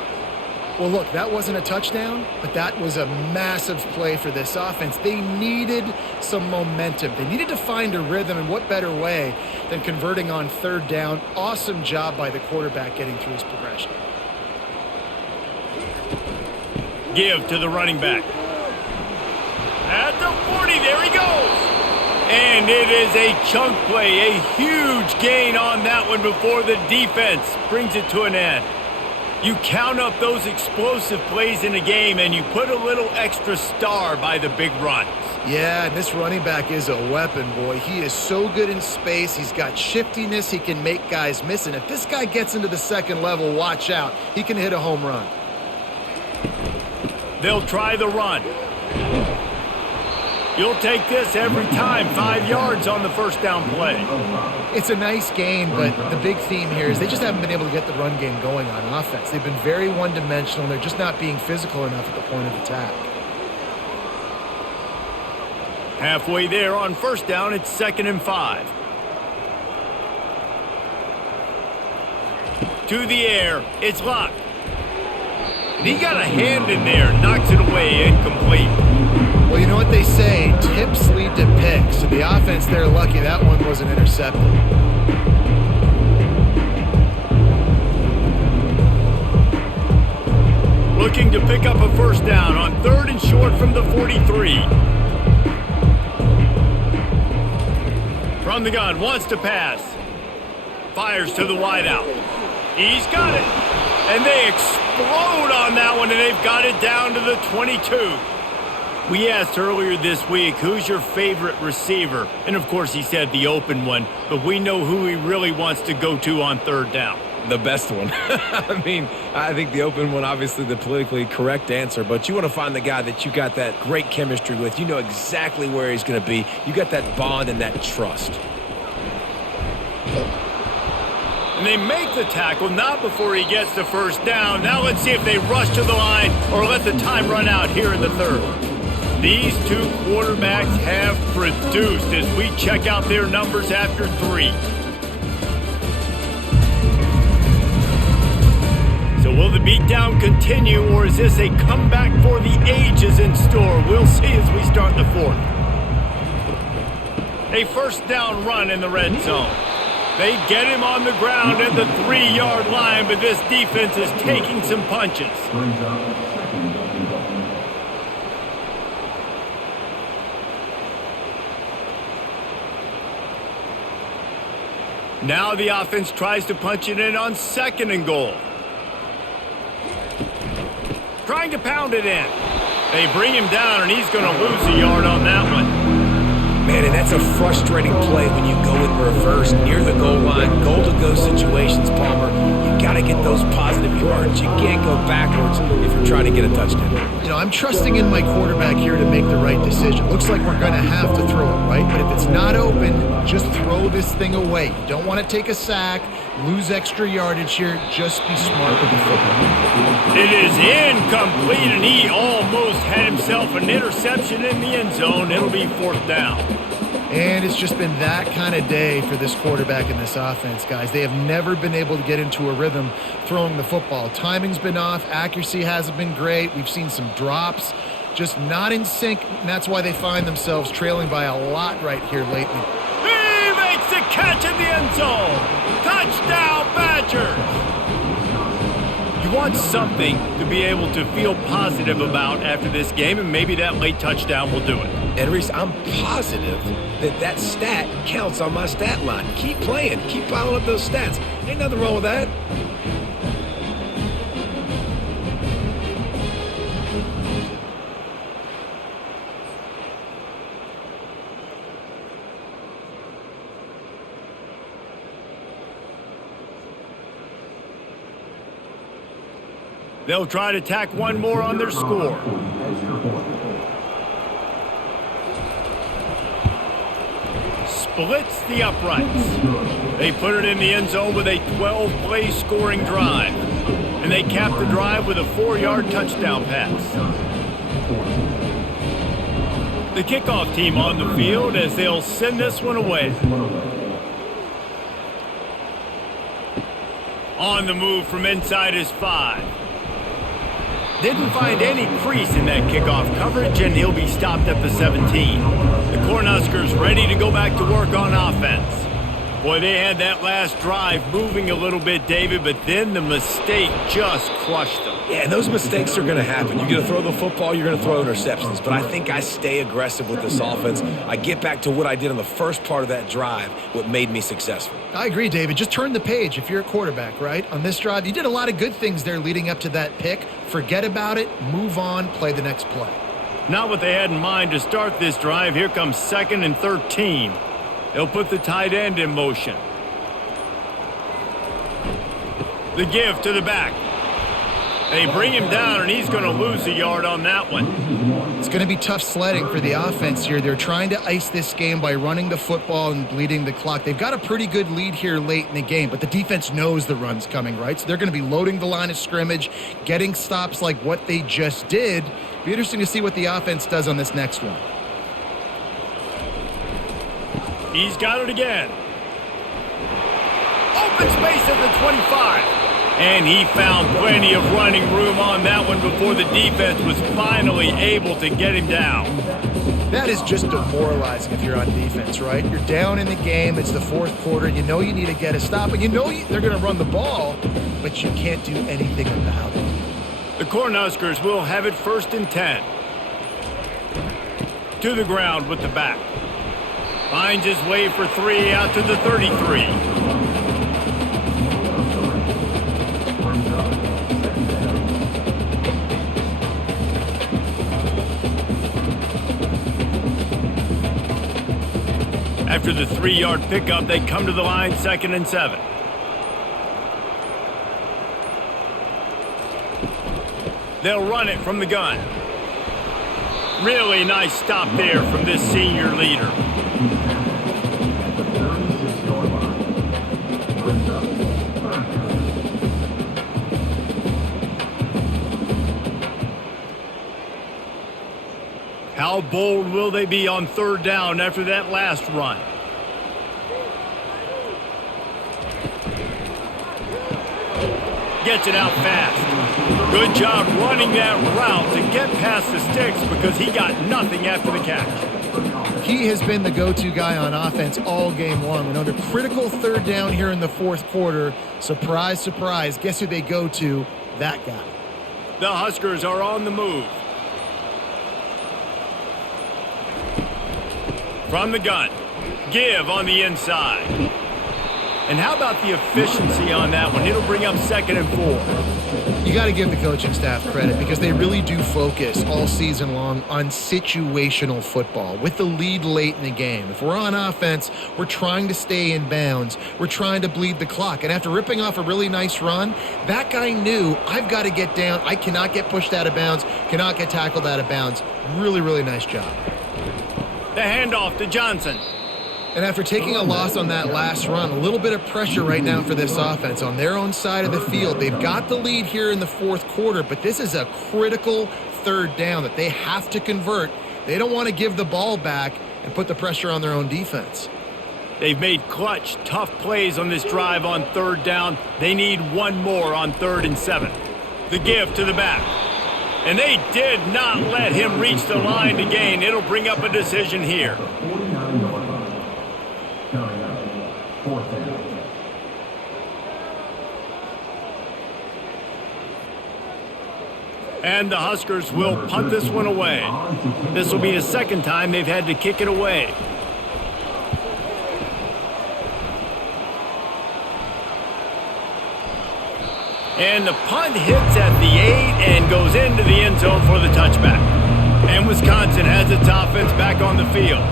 Well, look, that wasn't a touchdown, but that was a massive play for this offense. They needed some momentum. They needed to find a rhythm, and what better way than converting on third down. Awesome job by the quarterback getting through his progression. Give to the running back. At the 40, there he goes. And it is a chunk play, a huge gain on that one before the defense brings it to an end. You count up those explosive plays in a game, and you put a little extra star by the big runs. Yeah, and this running back is a weapon, boy. He is so good in space. He's got shiftiness. He can make guys miss. And if this guy gets into the second level, watch out. He can hit a home run. They'll try the run. You'll take this every time. 5 yards on the first down play. It's a nice gain, but the big theme here is they just haven't been able to get the run game going on offense. They've been very one-dimensional. They're just not being physical enough at the point of attack. Halfway there on first down, it's 2nd and 5. To the air, it's Locke. And he got a hand in there, knocks it away, incomplete. Well, you know what they say, tips lead to picks. So the offense, they're lucky that one wasn't intercepted. Looking to pick up a first down on 3rd and short from the 43. From the gun, wants to pass. Fires to the wideout. He's got it. And they explode on that one, and they've got it down to the 22. We asked earlier this week, who's your favorite receiver? And, of course, he said the open one, but we know who he really wants to go to on 3rd down. The best one. I mean, I think the open one, obviously the politically correct answer, but you want to find the guy that you got that great chemistry with. You know exactly where he's going to be. You got that bond and that trust. And they make the tackle, not before he gets the first down. Now let's see if they rush to the line or let the time run out here in the 3rd. These two quarterbacks have produced as we check out their numbers after 3. So will the beatdown continue, or is this a comeback for the ages in store? We'll see as we start the 4th. A first down run in the red zone. They get him on the ground at the 3-yard line, but this defense is taking some punches. Now the offense tries to punch it in on 2nd and goal. Trying to pound it in. They bring him down, and he's going to lose a yard on that one. Man, and that's a frustrating play when you go in reverse near the goal line. Goal-to-go situations, Palmer. You got to get those positive yards. You can't go backwards if you're trying to get a touchdown. You know, I'm trusting in my quarterback here to make the right decision. Looks like we're going to have to throw it, right? But if it's not open, just throw this thing away. You don't want to take a sack, lose extra yardage here. Just be smart with the football. It is incomplete, and he almost had himself an interception in the end zone. It'll be 4th down. And it's just been that kind of day for this quarterback and this offense, guys. They have never been able to get into a rhythm throwing the football. Timing's been off. Accuracy hasn't been great. We've seen some drops. Just not in sync, and that's why they find themselves trailing by a lot right here lately. He makes the catch in the end zone. Touchdown, Badgers. You want something to be able to feel positive about after this game, and maybe that late touchdown will do it. And Reese, I'm positive that stat counts on my stat line. Keep playing. Keep piling up those stats. Ain't nothing wrong with that. They'll try to tack one more on their score. Splits the uprights. They put it in the end zone with a 12-play scoring drive. And they cap the drive with a 4-yard touchdown pass. The kickoff team on the field as they'll send this one away. On the move from inside his 5. Didn't find any crease in that kickoff coverage, and he'll be stopped at the 17. The Cornhuskers ready to go back to work on offense. Boy, they had that last drive moving a little bit, David, but then the mistake just crushed them. Yeah, and those mistakes are going to happen. You're going to throw the football, you're going to throw interceptions. But I think I stay aggressive with this offense. I get back to what I did on the first part of that drive, what made me successful. I agree, David. Just turn the page if you're a quarterback, right? On this drive, you did a lot of good things there leading up to that pick. Forget about it, move on, play the next play. Not what they had in mind to start this drive. Here comes 2nd and 13. They'll put the tight end in motion. The give to the back. They bring him down, and he's going to lose a yard on that one. It's going to be tough sledding for the offense here. They're trying to ice this game by running the football and bleeding the clock. They've got a pretty good lead here late in the game, but the defense knows the run's coming, right? So they're going to be loading the line of scrimmage, getting stops like what they just did. Be interesting to see what the offense does on this next one. He's got it again. Open space at the 25. And he found plenty of running room on that one before the defense was finally able to get him down. That is just demoralizing if you're on defense, right? You're down in the game. It's the 4th quarter. You know you need to get a stop, and you know they're going to run the ball, but you can't do anything about it. The Cornhuskers will have it 1st and 10. To the ground with the back. Finds his way for 3 out to the 33. After the 3-yard pickup, they come to the line 2nd and 7. They'll run it from the gun. Really nice stop there from this senior leader. How bold will they be on 3rd down after that last run? Gets it out fast. Good job running that route to get past the sticks because he got nothing after the catch. He has been the go-to guy on offense all game long. And under critical 3rd down here in the 4th quarter, surprise, surprise, guess who they go to? That guy. The Huskers are on the move. From the gun. Give on the inside. And how about the efficiency on that one? It'll bring up 2nd and 4. You got to give the coaching staff credit because they really do focus all season long on situational football with the lead late in the game. If we're on offense, we're trying to stay in bounds. We're trying to bleed the clock. And after ripping off a really nice run, that guy knew, I've got to get down. I cannot get pushed out of bounds, cannot get tackled out of bounds. Really, really nice job. The handoff to Johnson. And after taking a loss on that last run, a little bit of pressure right now for this offense on their own side of the field. They've got the lead here in the 4th quarter, but this is a critical 3rd down that they have to convert. They don't want to give the ball back and put the pressure on their own defense. They've made clutch, tough plays on this drive on 3rd down. They need one more on 3rd and 7. The give to the back. And they did not let him reach the line to gain. It'll bring up a decision here. And the Huskers will punt this one away. This will be the 2nd time they've had to kick it away. And the punt hits at the 8 and goes into the end zone for the touchback. And Wisconsin has its offense back on the field.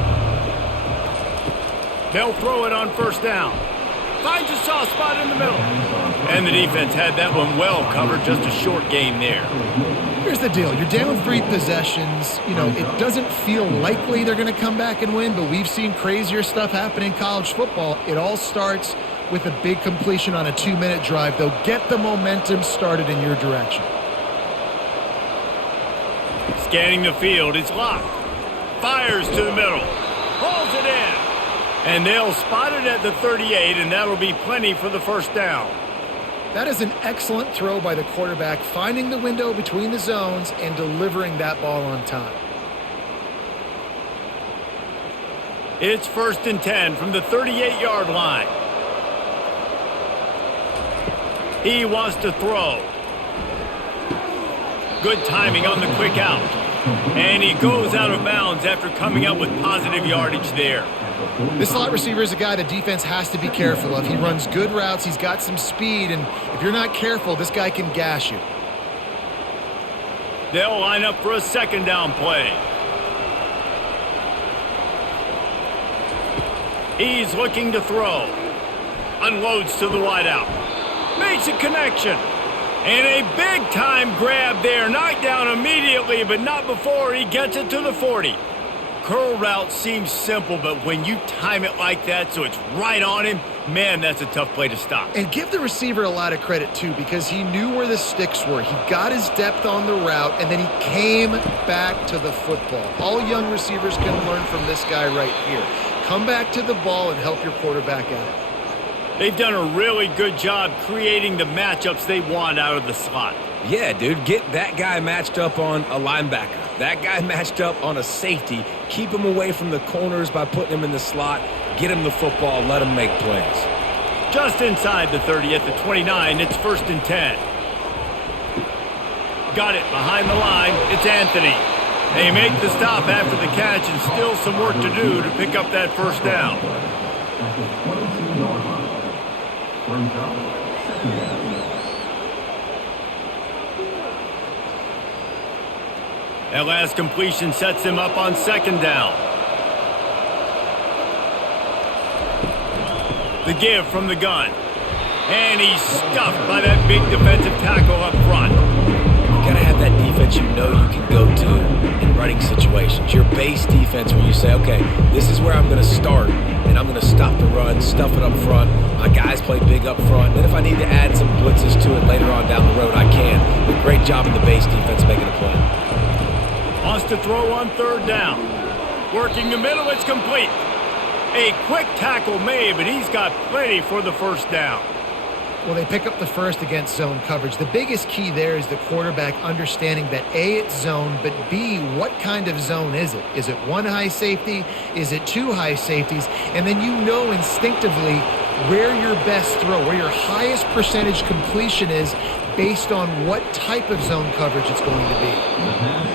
They'll throw it on 1st down. finds a soft spot in the middle. And the defense had that one well covered, just a short game there. Here's the deal. You're down 3 possessions. You know, it doesn't feel likely they're going to come back and win, but we've seen crazier stuff happen in college football. It all starts with a big completion on a 2-minute drive. They'll get the momentum started in your direction. Scanning the field, it's locked. Fires to the middle. Pulls it in. And they'll spot it at the 38, and that'll be plenty for the first down. That is an excellent throw by the quarterback, finding the window between the zones and delivering that ball on time. It's 1st and 10 from the 38-yard line. He wants to throw. Good timing on the quick out. And he goes out of bounds after coming up with positive yardage there. This slot receiver is a guy the defense has to be careful of. He runs good routes. He's got some speed, and if you're not careful, this guy can gash you. They'll line up for a 2nd down play. He's looking to throw. Unloads to the wideout. Makes a connection. And a big-time grab there. Knocked down immediately, but not before he gets it to the 40. Curl route seems simple, but when you time it like that so it's right on him, man, that's a tough play to stop. And give the receiver a lot of credit, too, because he knew where the sticks were. He got his depth on the route, and then he came back to the football. All young receivers can learn from this guy right here. Come back to the ball and help your quarterback out. They've done a really good job creating the matchups they want out of the slot. Yeah, dude, get that guy matched up on a linebacker. That guy matched up on a safety. Keep him away from the corners by putting him in the slot. Get him the football. Let him make plays. Just inside the 30 at the 29, it's 1st and 10. Got it behind the line. It's Anthony. They make the stop after the catch and still some work to do to pick up that 1st down. That last completion sets him up on 2nd down. The give from the gun. And he's stuffed by that big defensive tackle up front. You gotta have that defense you know you can go to in running situations. Your base defense where you say, okay, this is where I'm gonna start, and I'm gonna stop the run, stuff it up front. My guys play big up front. Then if I need to add some blitzes to it later on down the road, I can. But great job in the base defense making a play. Wants to throw on 3rd down. Working the middle, it's complete. A quick tackle made, but he's got plenty for the 1st down. Well, they pick up the 1st against zone coverage. The biggest key there is the quarterback understanding that A, it's zone, but B, what kind of zone is it? Is it 1 high safety? Is it 2 high safeties? And then you know instinctively where your best throw, where your highest percentage completion is based on what type of zone coverage it's going to be.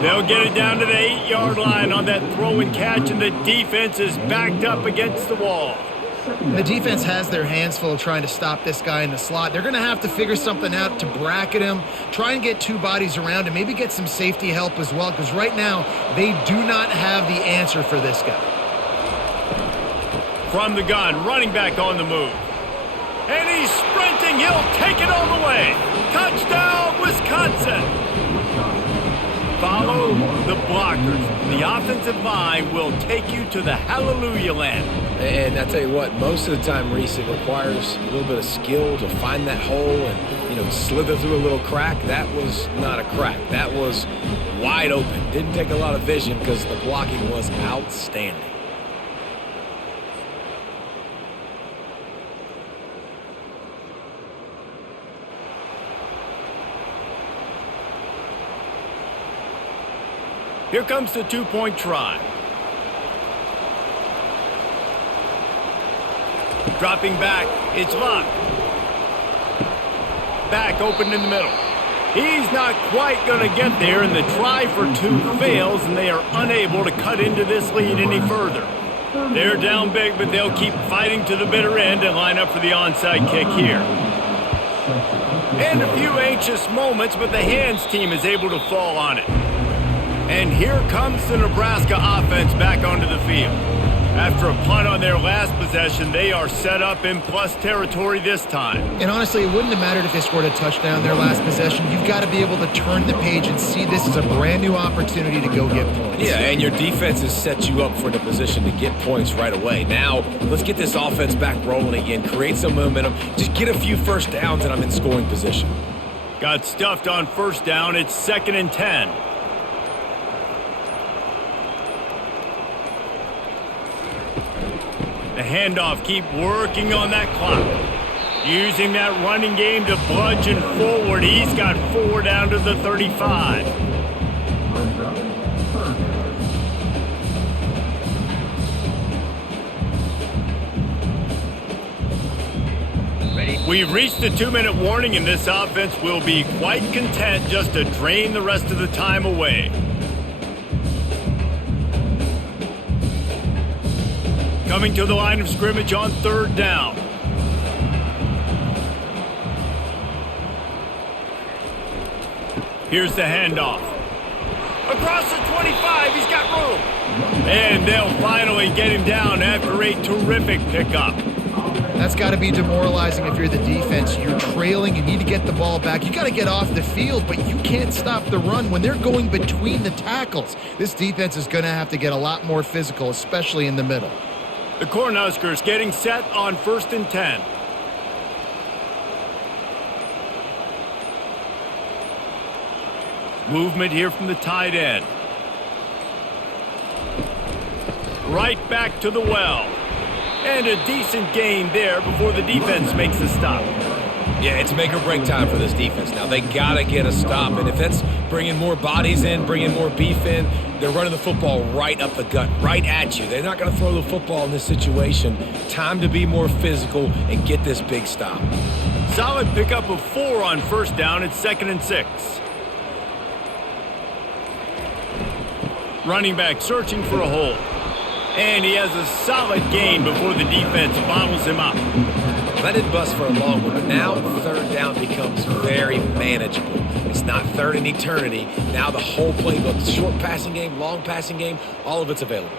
They'll get it down to the 8-yard line on that throw and catch, and the defense is backed up against the wall. The defense has their hands full trying to stop this guy in the slot. They're going to have to figure something out to bracket him, try and get 2 bodies around him, maybe get some safety help as well, because right now they do not have the answer for this guy. From the gun, running back on the move. And he's sprinting. He'll take it all the way. Touchdown, Wisconsin. Follow the blockers. The offensive line will take you to the hallelujah land. And I tell you what, most of the time, Reese, it requires a little bit of skill to find that hole and, slither through a little crack. That was not a crack. That was wide open. Didn't take a lot of vision because the blocking was outstanding. Here comes the 2-point try. Dropping back, it's locked. Back open in the middle. He's not quite going to get there, and the try for 2 fails, and they are unable to cut into this lead any further. They're down big, but they'll keep fighting to the bitter end and line up for the onside kick here. And a few anxious moments, but the hands team is able to fall on it. And here comes the Nebraska offense back onto the field. After a punt on their last possession, they are set up in plus territory this time. And honestly, it wouldn't have mattered if they scored a touchdown their last possession. You've got to be able to turn the page and see this as a brand new opportunity to go get points. Yeah, and your defense has set you up for the position to get points right away. Now, let's get this offense back rolling again, create some momentum, just get a few first downs, and I'm in scoring position. Got stuffed on first down. It's 2nd and 10. The handoff, keep working on that clock. Using that running game to bludgeon forward. He's got 4 down to the 35. We've reached the 2-minute warning, and this offense will be quite content just to drain the rest of the time away. Coming to the line of scrimmage on 3rd down. Here's the handoff. Across the 25, he's got room. And they'll finally get him down after a terrific pickup. That's got to be demoralizing if you're the defense. You're trailing, you need to get the ball back. You got to get off the field, but you can't stop the run when they're going between the tackles. This defense is going to have to get a lot more physical, especially in the middle. The Cornhuskers getting set on 1st and 10. Movement here from the tight end. Right back to the well. And a decent gain there before the defense makes the stop. Yeah, it's make or break time for this defense now. They got to get a stop, and if that's bringing more bodies in, bringing more beef in, they're running the football right up the gut, right at you. They're not going to throw the football in this situation. Time to be more physical and get this big stop. Solid pickup of 4 on 1st down. It's 2nd and 6. Running back searching for a hole. And he has a solid gain before the defense bottles him up. That didn't bust for a long one, but now 3rd down becomes very manageable. It's not 3rd and eternity. Now the whole playbook, short passing game, long passing game, all of it's available.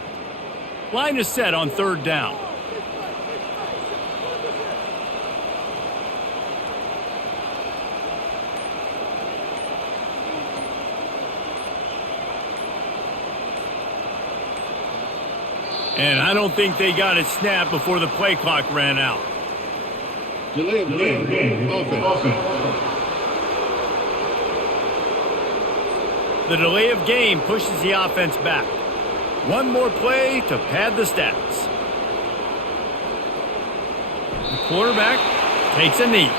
Line is set on 3rd down. And I don't think they got it snapped before the play clock ran out. Delay of game. Offense. The delay of game pushes the offense back. One more play to pad the stats. The quarterback takes a knee.